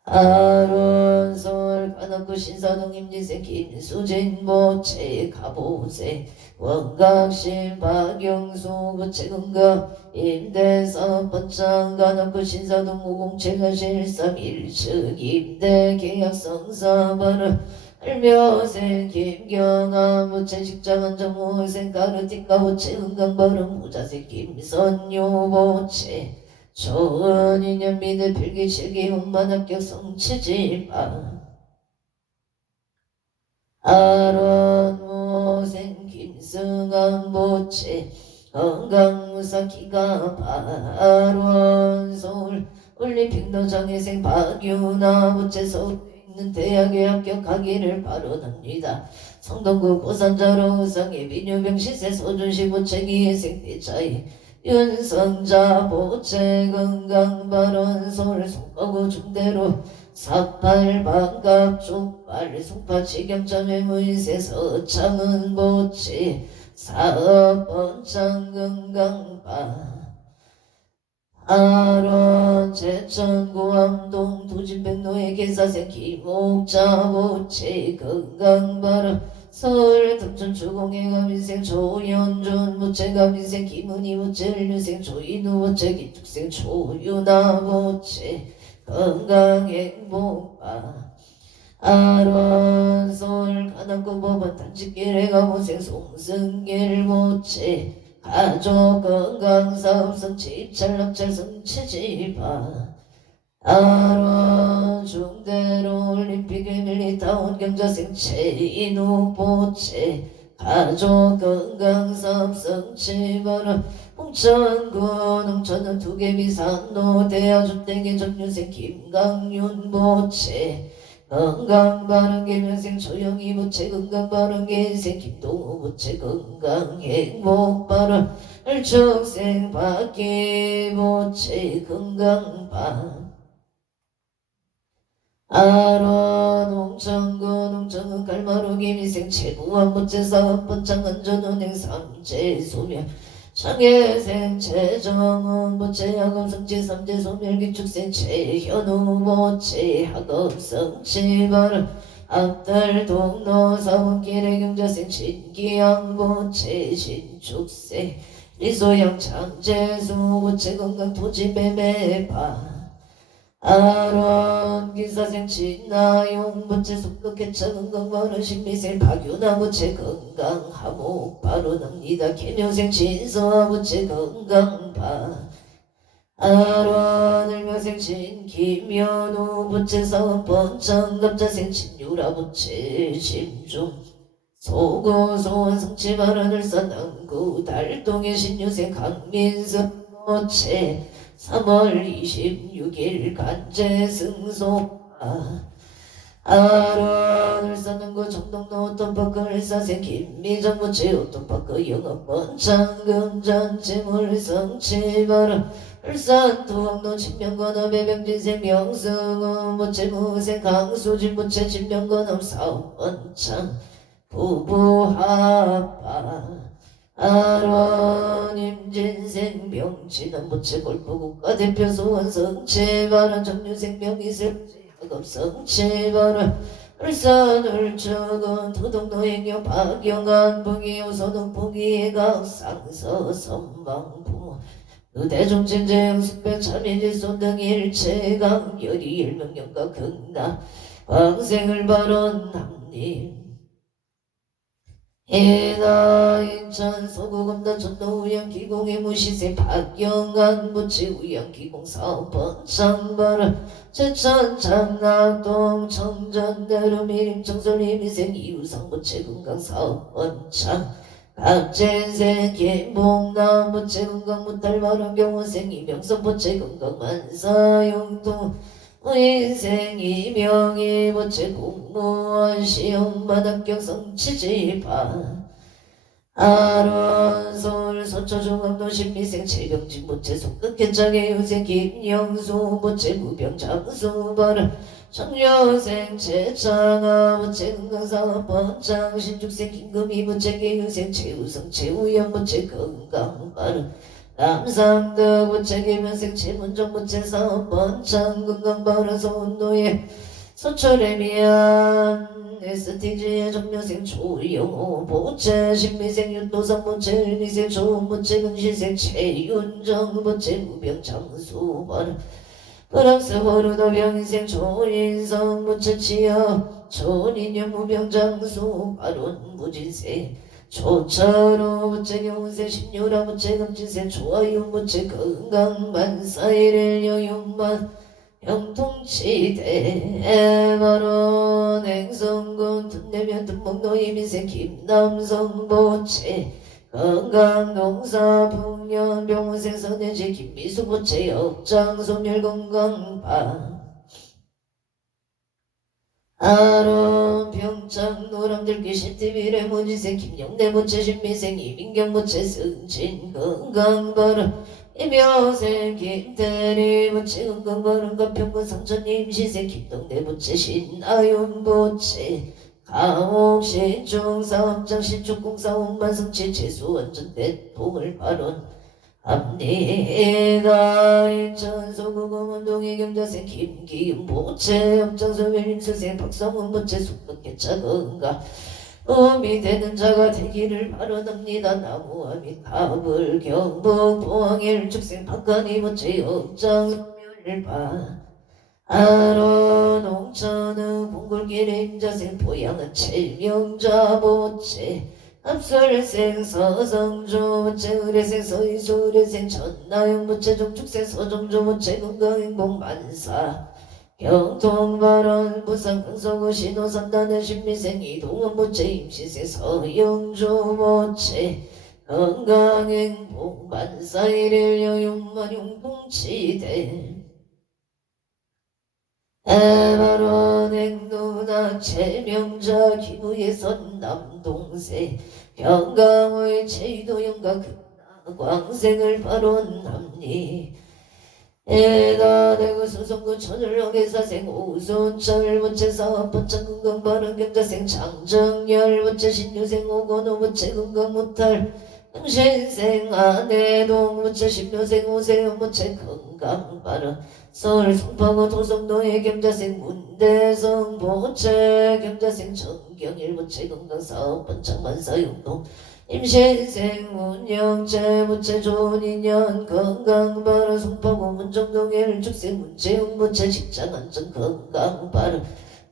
아론 서울 관악구 신사동 임진생 김수진 무채 가보세 원각신 박영수 무채 건강 임대사 번창 관악구 신사동 무공채가 실삼 1층 임대 계약성 사발은 알묘생 김경아 무채 직장한 정무생 가르티카 무채 건강발음 무자생 김선요 무채 좋은 인연 믿을 필기실기 운만 합격 성취지바 아론 무생 김승한 보채 건강무사 기가 아론 서울 올림픽도 정혜생 박유나 보채 서울에 있는 대학에 합격하기를 바라옵니다. 성동구 고산자로 우상의 비뇨병 시세 소준시 보채 기혜생 대차이 윤성자 보채 건강발언 서울 송파구 중대로 사팔 반갑 족발 송파치 경점의 무인세 서창은 보채 사업 번창 건강반 아론 제천구 암동 도진백로의 계사생 김옥자 보채 건강발언 서울 덕천 주공의 가민생 조연준 무채 가민생 김은희 무채 일류생 조인우 무채 기축생 조유나 무채 건강행복바 아론 서울 가남구 법원 단식길에 가보생 송승길 무채 가족 건강사업 성취 입찰 납찰 성취지바 아론 중대로 올림픽에 밀리타운 경자생 최인우 보채 가족 건강사업 성취바람 홍천구 농촌은 두개비 산로 대하주택의 전유생 김강윤 보채 건강바른 개명생 조영희 보채 건강바른 개생 김동우 보채 건강행복바른 일축생 박기 보채 건강바 아론 홍천구 농천은 갈마루 개미생 최부한 보채 사업 번창 안전운행 삼재 소멸 장애생 최정은 보채 학업성취 삼재 소멸 기축생 최현우 보채 학업성취 바른 앞달 동로 사원길의 경자생 신기양 보채 신축생 리소양 장재수 보채 건강 토지 매매파 아론 기사생 진나용 보채 속극해 건강바른 신미생 박유나 보채 건강 하목 발언합니다. 개묘생 진서 보채 건강바 아론 을묘생 진 김현우 보채 사업 번창 갑자생 진유라 보채 심중 소고 소원 성취 발언을 산남구 달동의 신유생 강민석 보채 3월 26일 간제승소 아론을 쌓는구 정동로 오토파크 사생 김미정 보채 오토파크 영업 번창 금전 재물 성취 발언 울산 도항로 진명건업 배병진생 명승은 모체 무생 강수진 모체 진명건업 사원창 부부합파 아론 임진생 명진은 모체 골프 국가대표 소원 성체발언 정유생 명이슬 학업 성체발언 울산 울주군 도동노행여 박영한 부기호 소동 부기해각 상서 선방부 대중진재영 숙백 참인지 손등 일체강 열이 일명령과 극나 광생을 발언함님 해나 인천 소구검단 전노우양 기공의 무시세 박영한 부치 우양 기공 사업번 창발을 제천 장락동 청전대로 미림 청솔리 미생 이우상 부치 금강 사업번 창 박재생 김봉남 부치 금강 무탈바람 경호생 이명선 부치 금강 만사용동 인생 이명이 부채 공무원 시험만 합격 성취지파 아론 서울 서초종합도 신미생 최병진 부채 속극개장의 유생 김영수 부채 무병 장수발 청여생 최창아 부채 건강사업 번장 신죽생 김금희 부채 개유생 최우성 최우영 부채 건강발 남상도 부채기면생 최문정 부채사업 번창 건강바른 소운도에 소철의 STG의 정려생 조영호 부채 신미생 윤도상 부채 일미생 좋은 부채 근시생 최윤정 부채 무병 장수발 프랑스 호르도 병인생 조인성 부채 치어 조인영 무병 장수 발언 무진생 조차로 부채 경세 신유라 부채 금진세 조아유 부채 건강만사일을 여윤만 형통치대 바로 냉성군 둔내면 둔목노 이민세 김남성 부채 건강농사 풍년 병원생 선해지 김미수 부채 역장소멸 건강파 아론 평창 노람들기 신TV래 무지생 김영대 부채 신미생 이민경 부채 승진 건강바람 이묘생 김대리 부채 건강바람 가평군 상천 임시생 김동대 부채 신아윤 부채 가옥시 중사업장 신축공사 온반성치 재수원전 대통을 발언 합리가 인천소구공원동의 경자생 김기은 부채 업장소멸 임수생 박성훈 부채 숙덕개차 건가 의미되는 자가 되기를 바라옵니다. 나무와 밑합을 경북 포항일 축생 박간이 부채 업장소멸바 아론 옥천은 공굴길의 임자생 보양은 칠명자 부채 앞설생 서성조 부채 의뢰생 서이수 의뢰생 전나영 부채 종축생 서정조 부채 건강행복 만사 경통발언 부산 강서구 신호선단의 신미생 이동원 부채 임시생 서영조 부채 건강행복 만사 일일 여윤만 용통치대 에바론 행누나 최명자 기부의 선남동세 경강의 제이도영가 극나 광생을 발언합니 에다대구 수성구 천을역의 사생 오손철 부채 사업번창 건강발언 경자생 장정열 부채 신유생 오건호 부채 건강무탈 응신생 아내동 부채 신묘생 오세훈 부채 건강발언 서울 송파구 도성도의 경자생 문대성 부채 경자생 정경일 부채 건강사업번창 만사용동 임신생 운영체 부채 좋은인연 건강발언 송파구 문정동의 일축생 문재웅 부채 직장안전 건강발언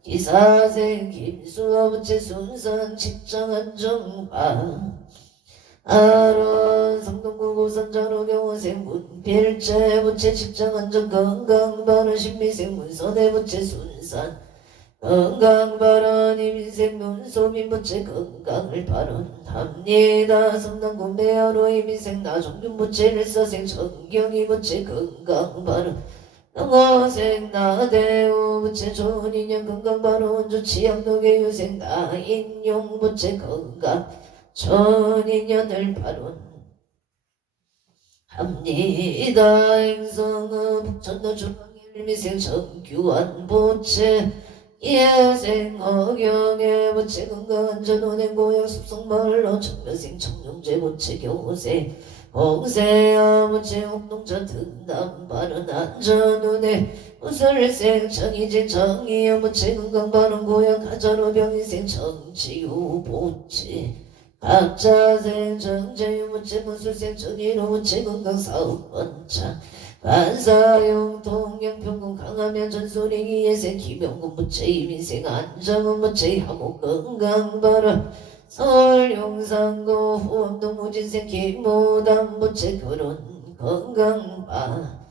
기사생 김수아 부채 순산 직장안정바 아론 성동구 고선자로 경호생 문필재 부채 직장안전 건강발언 신미생 문선의 부채 순산 건강발언 이민생 문소민 부채 건강을 발언합니다. 성남구 매화로 이민생 나종준 부채 일사생 정경희 부채 건강발언 영어생 나대우 부채 좋은인연 건강발언 주치양록의 유생 나인용 부채 건강 전인연을 발언 합니다. 행성은 북천도 중앙일미생 정규환 보채 예생 허경의 보채 건강한 전원의 고향 숲속마을로 청면생 청룡제 보채 경호생 홍세야 보채 옥동자 등남 바른 안전운에 우설생 정이진 정이여 보채 건강 바른 고향 가자로 병인생 정치유 보채 각자생 정제유 보채 무술생 정의로 보채 건강 사업번창 반사용 통영평군 강하면 전소리기 예생 김영군 부채 이민생 안정은 부채 하모 건강바라 서울 용산고 후암동 무진생 김모담 부채 결혼 건강바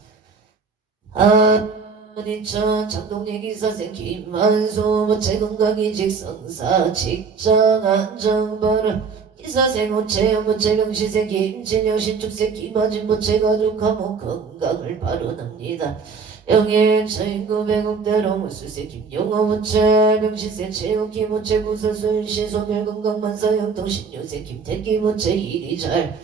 인천 장동리기사생 김만수 부채 건강이직 성사 직장 안정바라 기사생 호채연 부채 명시생 김진영 신축생 김하진 부채 가족 화목 건강을 발언합니다. 영예 차인구 백옥대로 무술생 김용호 부채 명시생 최욱기 부채 구설순시 소멸 건강만사 영동 신유생 김태기 부채 일이 잘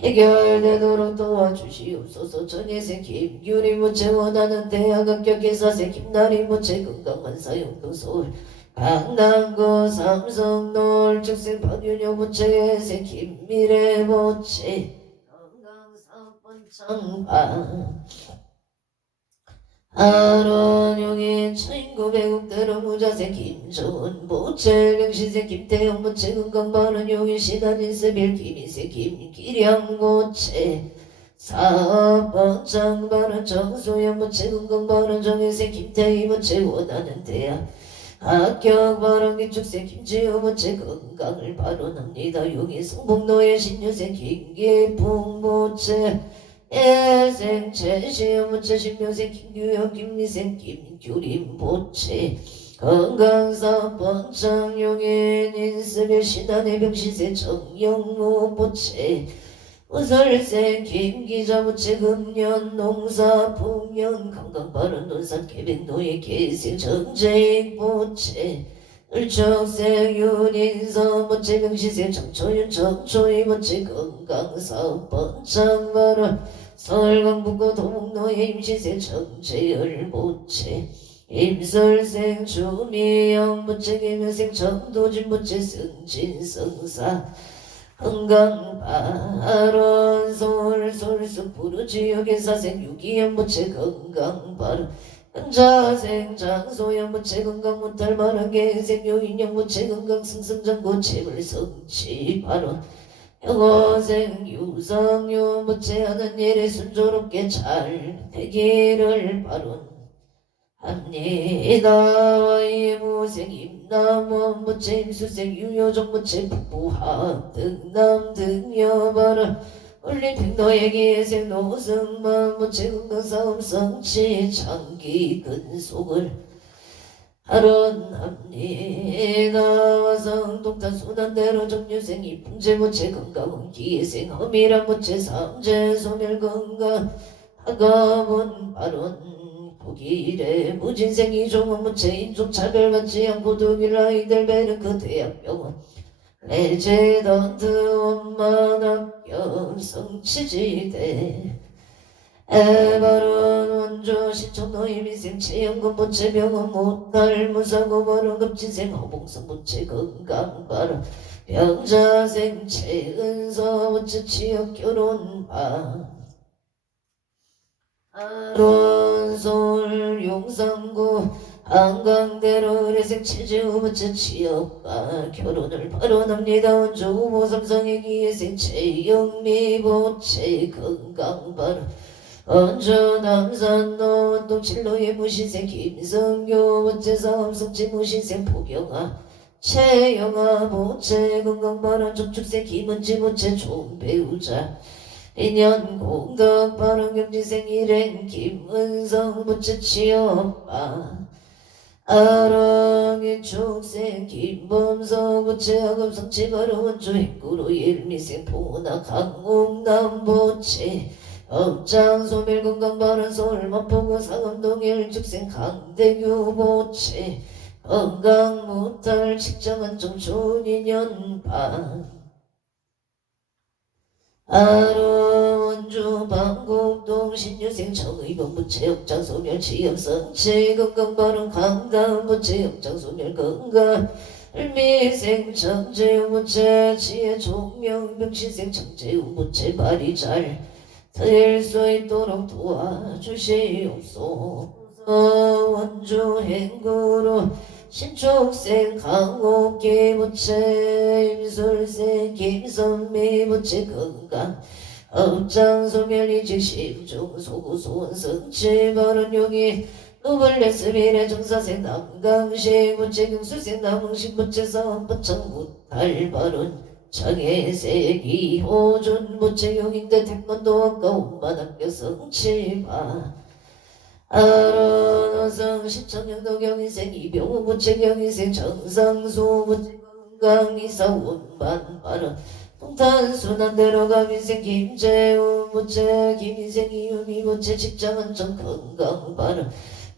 해결되도록 도와주시옵소서. 전예생 김규리 부채 원하는 대학 합격 기사생 김나리 부채 건강만사 영동 서울 강남구 삼성놀 축생 박윤영 부채생 김미래 부채 건강사업번창반 하론용인 차인구 배국대로 무자생 김조은 부채 명시생 김태영 부채 건강바른 용인 신한인세빌 김인세 김기량 부채 사업번창바른 정소연 부채 건강바른 정혜생 김태희 부채 원하는 대학 합격 바른 기축생 김지우 부채 건강을 발언합니다. 용인 성북로의 신유생 김기풍 부채 예생 최시영 부채 신묘생 김규영 김미생 김규림 부채 건강사 번창 용인 인스빌 신한의 병시생 정영무 부채 우설생 김기자 부채 금년 농사 풍년 건강바른 논산 계백노예 계생 정재익 부채 을적생 윤인서 부채 명시생 정초윤 정초희 부채 건강사업 번창바른 서울광북구 도목노예 임시생 정재열 부채 임설생 주미영 부채 계명생 정도진 부채 승진성사 건강바른 서울서울숲 부르지역의사생 유기현 부채 건강바른 현자생 장소연 부채 건강문탈 바른 계생 요인영 부채 건강 승승장구 채물성치 바른 영어생 유성요 부채 하는 일에 순조롭게 잘 되기를 바론합니다. 이무생 임남원 부채 임수생 유효정 부채 북부하 등남 등여바라 올림픽 너에게 생 노승만 부채 건강사업 성치 장기 근속을 발언합니다. 와성 동탄 순환대로 정유생 이풍제 부채 건강은 기생 허미란 부채 삼재 소멸 건강 하가본 발언 독일의 무진생 이종원 부채 인종 차별받지 않고 독일 아이들 배는 그 대학병원 레지던트 원만학교 성취지대 에바른 원조 시청노 이민생 최영건 부채 병원 못할 무사고 바른 급진생 허봉성 부채 건강바른 병자생 최은서 부채 취업 결혼바 하론서울 용산구 한강대로 의뢰생 최지우 부채 취업과 결혼을 발언합니다. 원조 후보 삼성의 기회생 최영미 부채 건강바른 원조 남산로 원동 칠로의 무신생 김성교 부채 사업성치 무신생 포경아 최영아 부채 건강바른 정축생 김은지 부채 좋은 배우자 인연 공덕 바른 경지생 일행 김은성 부채 취업바 아랑인 축생 김범성 부채 학업성치 바른 원조 핵구로 일미생 포나 강웅남 부채 업장 소멸 건강 바른 서울 마포구 상암동 일축생 강대규 부채 건강 무탈 직장한 정촌인연 반 하루 원조 원주 방곡동 신유생 정의봉 부채역장 소멸 지역성체 건강바른 강강 부채역장 소멸 건강 을미생 정제우 부채 지혜 종명 병시생 정제우 부채 발이 잘 될 수 있도록 도와주시옵소서. 원주 행구로 신축생 강옥기 부채 임술생 김선미 부채 건강 업장소멸이직 심중 소구소원 성치 바른 용이 노블레스 미래 정사생 남강식 부채 경수생 남흥식 부채 사업부창 달바른 장애세기 호준 부채 용인대 태권도 학과 온만학교 성치바 아론어성 시청영도 경인생 이병우 부채 경인생 정상수 부채 건강이사 온만 바른 동탄순환대로 가민생 김재훈 부채 김인생 이유미 부채 직장안정 건강바른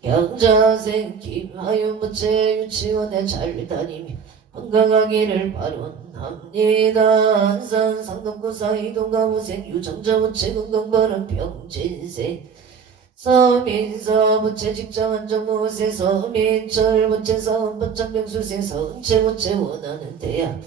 경자생 김하윤 부채 유치원에 잘 다니며 건강하기를 바론합니다. 안산 상동구 사이동가부생 유정자 부채 건강바른 병진생 서민서 부채 직장안정무세 서민철 부채 사업번창병수세 서은채 부채 원하는 대학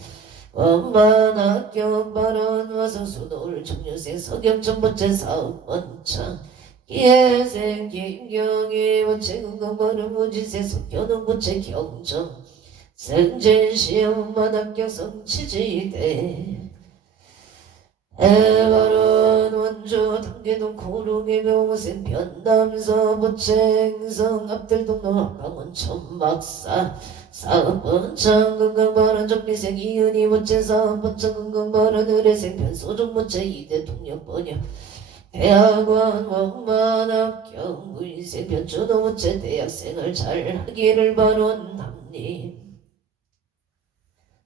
원만학교 발언 와성수노을 정류생 서경천 부채 사업번창 기회생 김경희 부채 건강바른 무지세 석현웅 부채 경정 성진시험만학교 성치지대 해바른 원주 당계동 고롱의 병생 변남서 부채행성 앞들동로 강원 천박사 사업번창 건강바른 정미생 이은희 부채 사업번창 건강바른 의뢰생 변소정 부채 이대 동력번역 대학원 원만학교 무인생 변준호 부채 대학생을 잘하기를 바론합니다.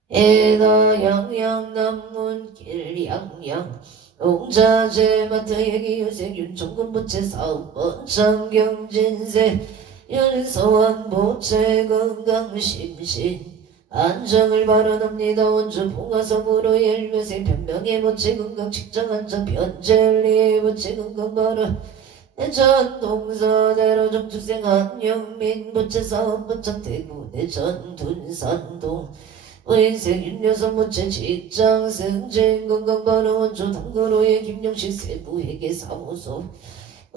에다 양양 남문길 양양 농자재 마트 얘기유생 윤종근 부채 사업번창 경진세 윤서원 부채 건강심신 안정을 바라옵니다. 원주 봉화섬으로 열매생 변명의 부채 건강 직장안정 변젤리 부채 건강 바라 대전 동서대로 정축생 안영민 부채 사업번창 대구 대전 둔산동 의생 윤여성 부채 직장 승진 건강바른 원주 당구로의 김영식 세부회계 사무소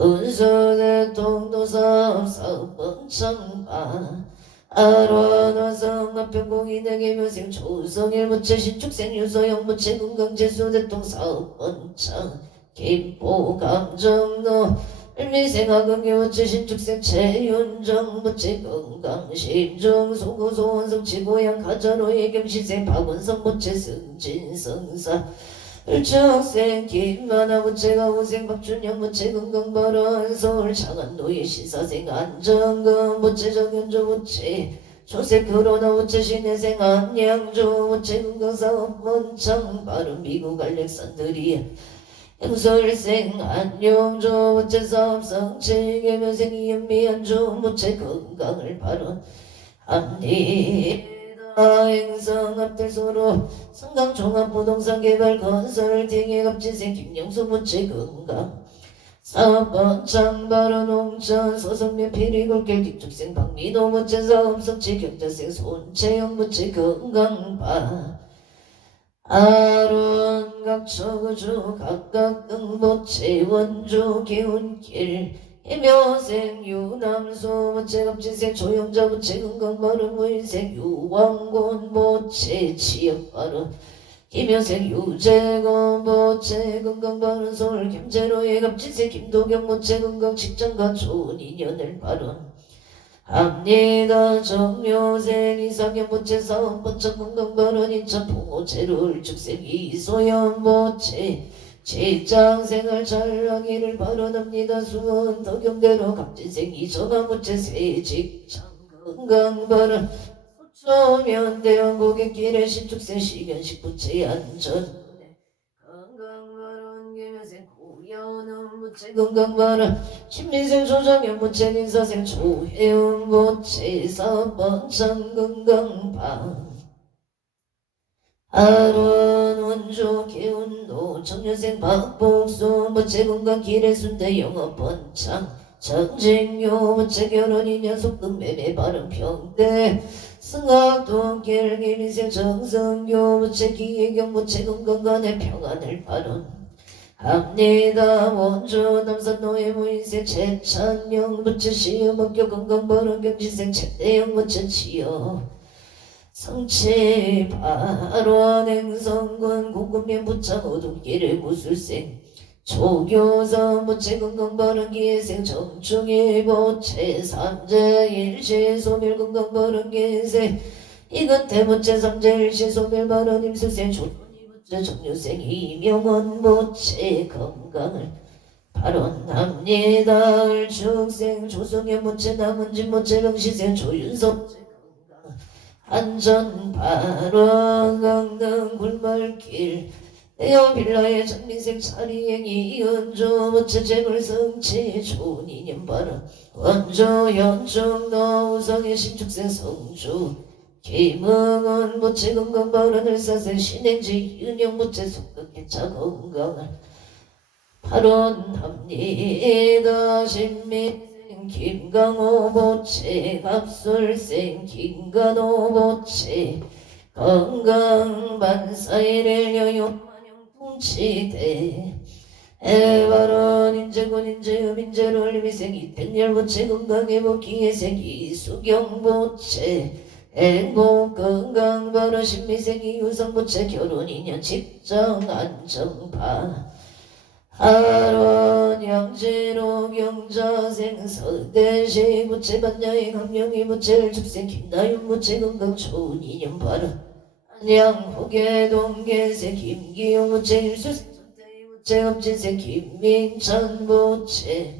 은수대 동도사업 사업번창바 아론화성 합평공인에게 묘생 조성일 부채 신축생 유서영 부채 건강재수 대통 사업번창 김포 감정로 을미생 하금교 부채 신축생 최윤정 부채 건강 심중 소구소 원성치 고향 가자로의 경시생 박원성 부채 승진성사 을축생 김만화 부채가 우생 박준영 부채 건강바른 서울 창안도의 시사생 안정금 부채 정현조 부채 조색 코로나 부채 신혜생 안양조 부채 건강사업번창 바른 미국 알렉산드리아 영설생 안용조 부채 사업성치 개면생 이은미 안조 부채 건강을 바론합니다. 행성 앞대소로 성강 종합부동산 개발 건설 등의 갑진생 김영수 부채 건강 사업번창 바로 농촌 소성면 피리골길 뒷축생 박미도 부채 사업성치 경자생 손채영 부채 건강바 아론 각초구주 각각 등부채 원주 기운길 해묘생 유남수 부채 갑진생 조영자 부채 건강바른 무인생 유왕곤 부채 치역바른 김여생 유재건 부채 건강바른 서울 김재로의 갑진생 김도경 부채 건강 직장과 좋은 인연을 바론합니다. 정묘생 이상현 부채 사업번창 건강바른 인천 봉호채를 축생 이소연 부채 직장생활 잘하기를 바라옵니다. 수원 덕영대로 갑진생 이정한 부채 새 직장 건강바른 소초면 대원 고객길에 신축생 시면식 부채 안전 건강바른 김여생 고연음 부채 건강바른 신민생 조정현 부채 민사생 조혜원 부채 사업번창 건강바 아론 원조 개운노 청년생 박복수 무채 건강 길의 순대 영업 번창 정쟁요 무채 결혼이 녀석 등매매 발음 평대 승학동 길기민생 정성교 무채 기계경 무채 건강간의 평안을 발언 합니다. 원조 남산 노예 무인생 최찬영 무채 시험 학교 건강 발언 경지생 최대영 무채 치여 성체 발원 행성군 공급면 부창 어둠길의 무술생 조교사 무채 건강 발언 기회생 정충일 보채 삼재 일시 소멸 건강 발언 기회생 이근태 무채 삼재 일시 소멸 발언 임수생 조돈이 무채 정류생 이명원 무채 건강을 발언합니다. 축생 조성현 무채 남은진 무채 명시생 조윤석 안전 발원 강릉 굴말길 에어 빌라의 전민생 차리행이 이은조 무채 재물 성치 좋은 인연 발언 원조 연중 너우성의 신축생 성주 김응은 무채 건강 발언을 사생 신행지 윤영 무채 속덕개차 건강을 발언합니다. 신민 김강호 보채 갑술생 김간호 보채 건강반사일을 여용만용통치대 해발언 인재군 인재음 인재롤 미생 이택열 보채 건강회복기회생 이수경 보채 행복 건강발언 신미생 이유성 보채 결혼인연 직장 안정파 하론 양재로 경자생 서대시 무채 반야의 강령이 무채를 축생 김나윤 무채 건강 좋은 인연 발언 안양 호계동 계생 김기용 무채 일수생 무채 업진생 김민찬 무채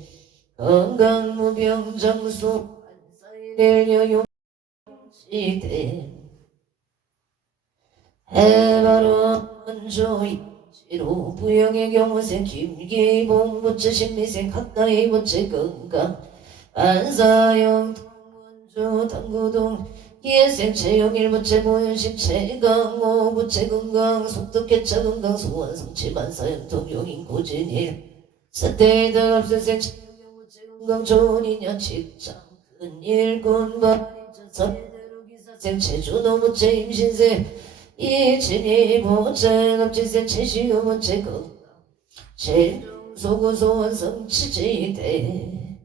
건강 무병 장수 반사일의 여용 시대 해발언 조이 로 부영의 경우생 김기봉 무채 신미생 각나이 무채 건강 안사영 동문주 당구동 기회생 최영일 무채 보현식 최강호 무채 건강 속덕개차 건강 소원성치 만사영 동용인 고진일 서대이들 합세생 최영영 무채 건강 좋은 인연 직장 큰일군 발인전 서대대로 기사생 최준호 무채 임신생 이진이 보채 갑지생 최시우 무채 건강 최종소구소원 성치지대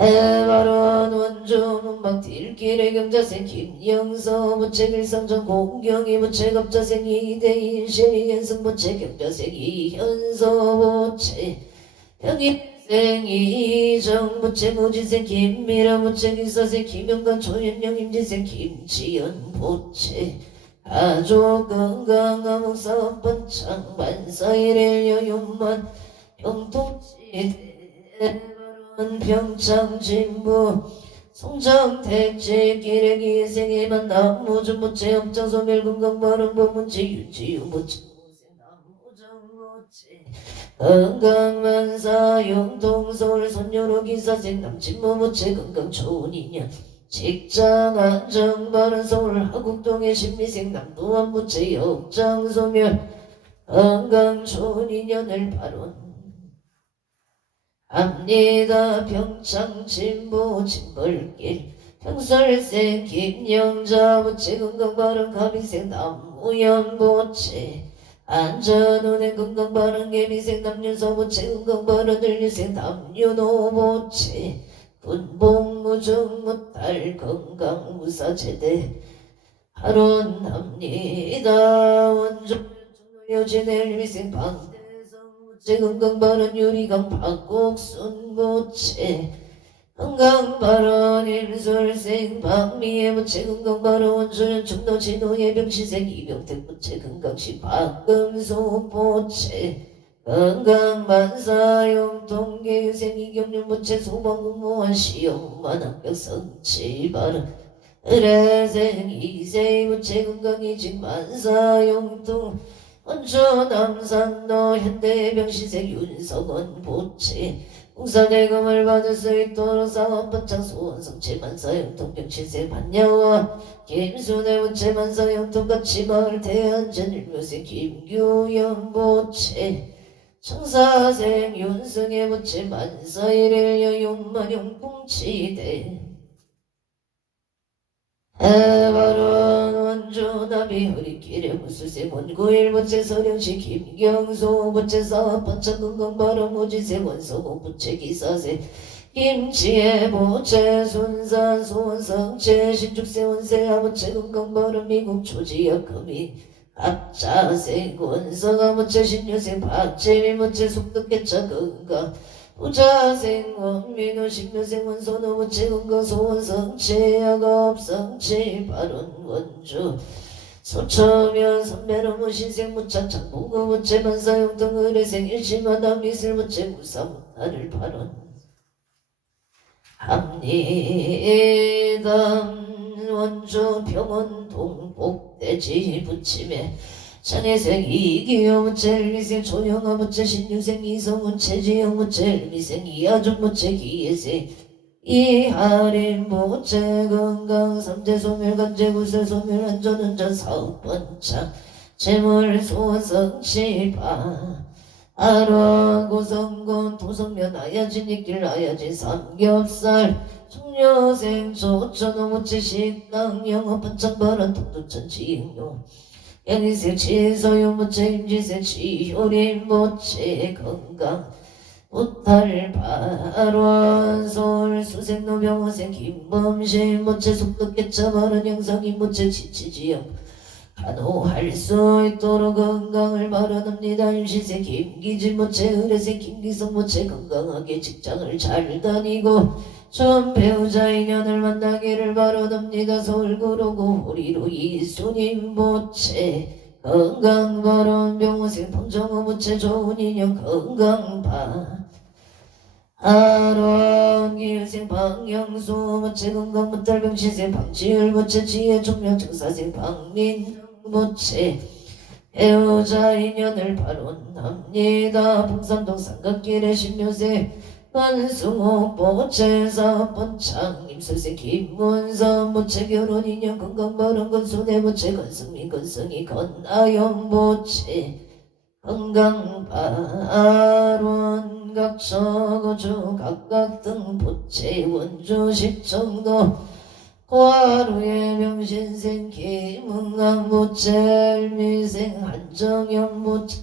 해발원 원조 문방 딜길의 경자생 김영서 무채 길상전 공경이 무채 갑자생 이대인 시리현승 무채 경자생 이현서 무채 병인생 이정 무채 무지생 김미라 무채 기사생 김영관 조현영 임지생 김지연 보채 가족 건강 아목사업 번창 반사일의 여윤만 병통치대 평창 진부 송정택지 기레기 생애만 남무준 무채 업장 소멸 건강 발언 보문지 유지유 무채 남무정 무채 건강만사 용동서울 손녀로 기사생 남친모 무채 건강 좋은 인연 직장 안정 발언 서울 하국동의 신미생 남도원 무채 역장 소멸 건강 좋은 인연을 발언 합니다. 평창 진보 진벌길 평설생 김영자 무채 건강 발언 가비생 남우연 무채 안전운행 건강 발언 개미생 남윤서 무채 건강 발언 들유생 남윤호 무채 군복무중 무탈 건강 무사제대 발언합니다. 원조 여진의 미생 방 무채 건강 발언 유리강 박곡순 무채 건강 발언 임술생 박미애 무채 건강 발언 원조연 충도 진호의 병시생 이병택 무채 건강시 박금수 무채 건강 만사 용통 계생 이경련 무채 소방 공무원 시험만 합격 성취 발언 의뢰생 이세 무채 건강이직 만사 용통 원조 남산도 현대병시생 윤석원 보채 공사대금을 받을 수 있도록 사업번창 소원성취만사 영통경치세 반야와 김순애 부채만사 영통같이 마을 대한전일묘세 김규영보채 청사생 윤승의 부채 만사일일여 용만용궁치대 해바른 원주나비 허리길에 무술세 원구일부채 서령시 김경소 부채 사업번창 건강바람 무지세 원서고 부채 기사세 김치에 부채 순산 소원성채 신축세 원세 아부채 건강바람 미국 초지역 금이 갑자세 권성아 부채 신유세 박재미 부채 속득개차 건강 부자생 원민호 신묘생 원소노 부채 건강 소원성채 약업성채 발원 원주 소처면 선배로 무신생 무창창 봉고 부채 만사용통 의뢰생 일심하다 미술부채 무사문화를 발원 합리담 원주 병원 동복대지 부침에 장애생 이기여부채 일미생 조영아부채 신유생 이성부채 지영부채 일미생 이하중부채 기예생 이하림부채 건강 삼재소멸 간재구세 소멸 안전운전 사업번창 재물 소원성치파 아로하고성군 도성면 아야진 이길 아야진 삼겹살 청녀생 조천호부채 식당 영업번창바람 동두천 지익용 양인생 치서유부채 임지생 치효림부채 건강 우탈발원 서울수생노병원생 김범신부채 속덕개차 바른 영상인부채 지치지역 간호할 수 있도록 건강을 바라옵니다. 임시생 김기진부채 의뢰생 김기성부채 건강하게 직장을 잘 다니고 전 배우자 인연을 만나기를 바라옵니다. 서울구로구 호리로 이순임부채 건강바람 병원생 방정호부채 좋은 인연 건강바 아론기유생 방영수부채 건강무탈병시생 방지율부채 지혜종명 청사생 방민부채 배우자 인연을 발언합니다. 봉산동 삼각길의 신묘생 만승옥부채 사번창 임술생 김문선부채 결혼인연 건강바람 건손해부채 건승민 건승이 건아연부채 건강바론 각서고주 각각 등 부채 원주시청도 과루의 명신생 김응암부채 일미생 한정영부채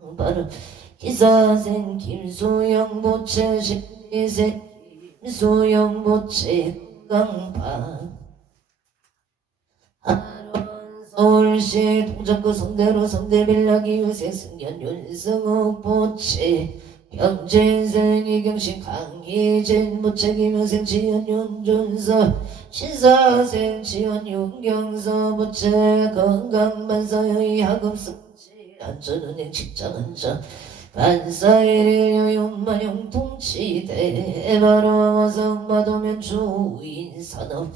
건강바론 기사생 김수영부채 신미생 김수영부채 건강바 서울시 동작구 성대로 성대빌라기 유생 승연 윤승욱 부채 병진생 이경신 강희진 부채 김효생 지연 윤준서 신사생 지연 윤경서 부채 건강반사의 하급성치 안전은행 직장은자 반사일일 용만용통치대 바로 성바도면 주인산업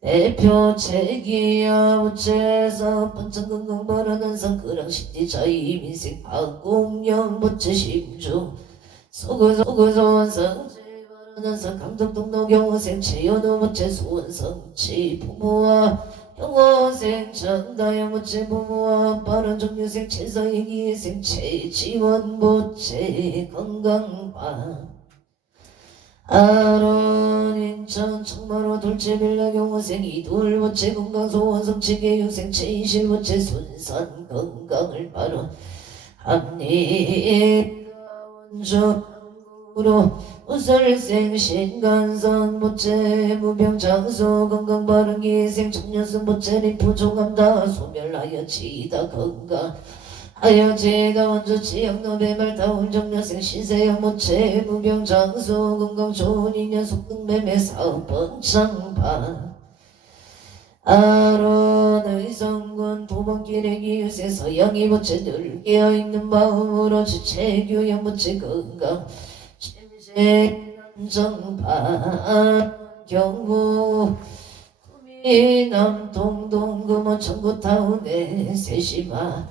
대표 책이야 부채 사업번창 건강바라는 상그랑 신지자이 민생 박공영 부채 심중 소구소원성치 바라는 상 강덕동로 경호생 최연우 부채 소원성치 부모와 경호생 전다영 부채 부모와 빠른 종류생 최서이기생 최지원 부채 건강바 아론 인천 청마로 돌체빌라 경호생 이돌부채 건강소원성치 개유생 최이실부채 순산 건강을 바로 합리가 원주 항구로 우설생 신간선부채 무병장소 건강바른기생 청년승부채 리포종암다 소멸하여 치다 건강 하여지다 원주 지역노배 말다 운정녀생 신세영모체 무병장소 건강 좋은 인연 속등매매 사업번창바 아론의 성군 도번길의 기유생 서양이모체 늘 깨어있는 마음으로 주체교양모체 건강 심세 안정바 경부 구미남 동동 금원 청구타운의 세심하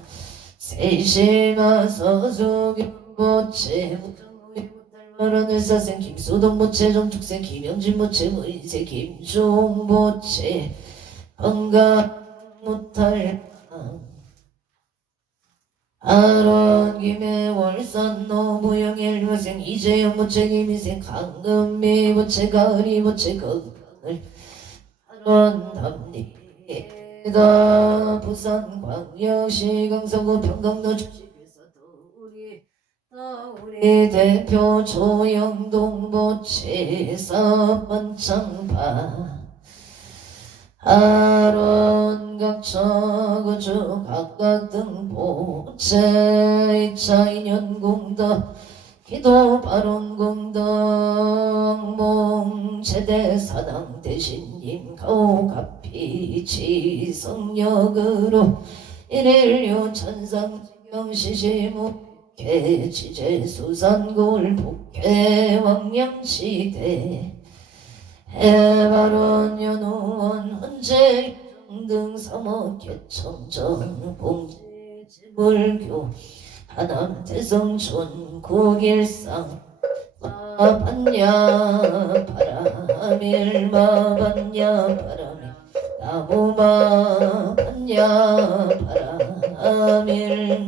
서수경부채 하늘사생 김수동 모체 정축생 김영진 모체 무인생 김종 모체 건강 못할 아론 김해 월산 노무영일 모생 이재영 모체 김희생 강금미 모체 가을이 모체 건강을 아론 답니다 부산 광역시 강서구 평강도 주식회사 우리 대표 조영동 모체 사번창파 아론 각처구주 각각 등보체 2차 인연공덕 기도 바론공덕 몽체대 사당 대신님 가오가피 지성력으로 일일류 천상지경 시시무 지제수산골 복회 왕량시대 해바론 연우원 헌재 등 삼억개청정 봉제지불교 하남 대성촌 국일상 마반야 바람일 마반야 바람일 나무마 반야 바람일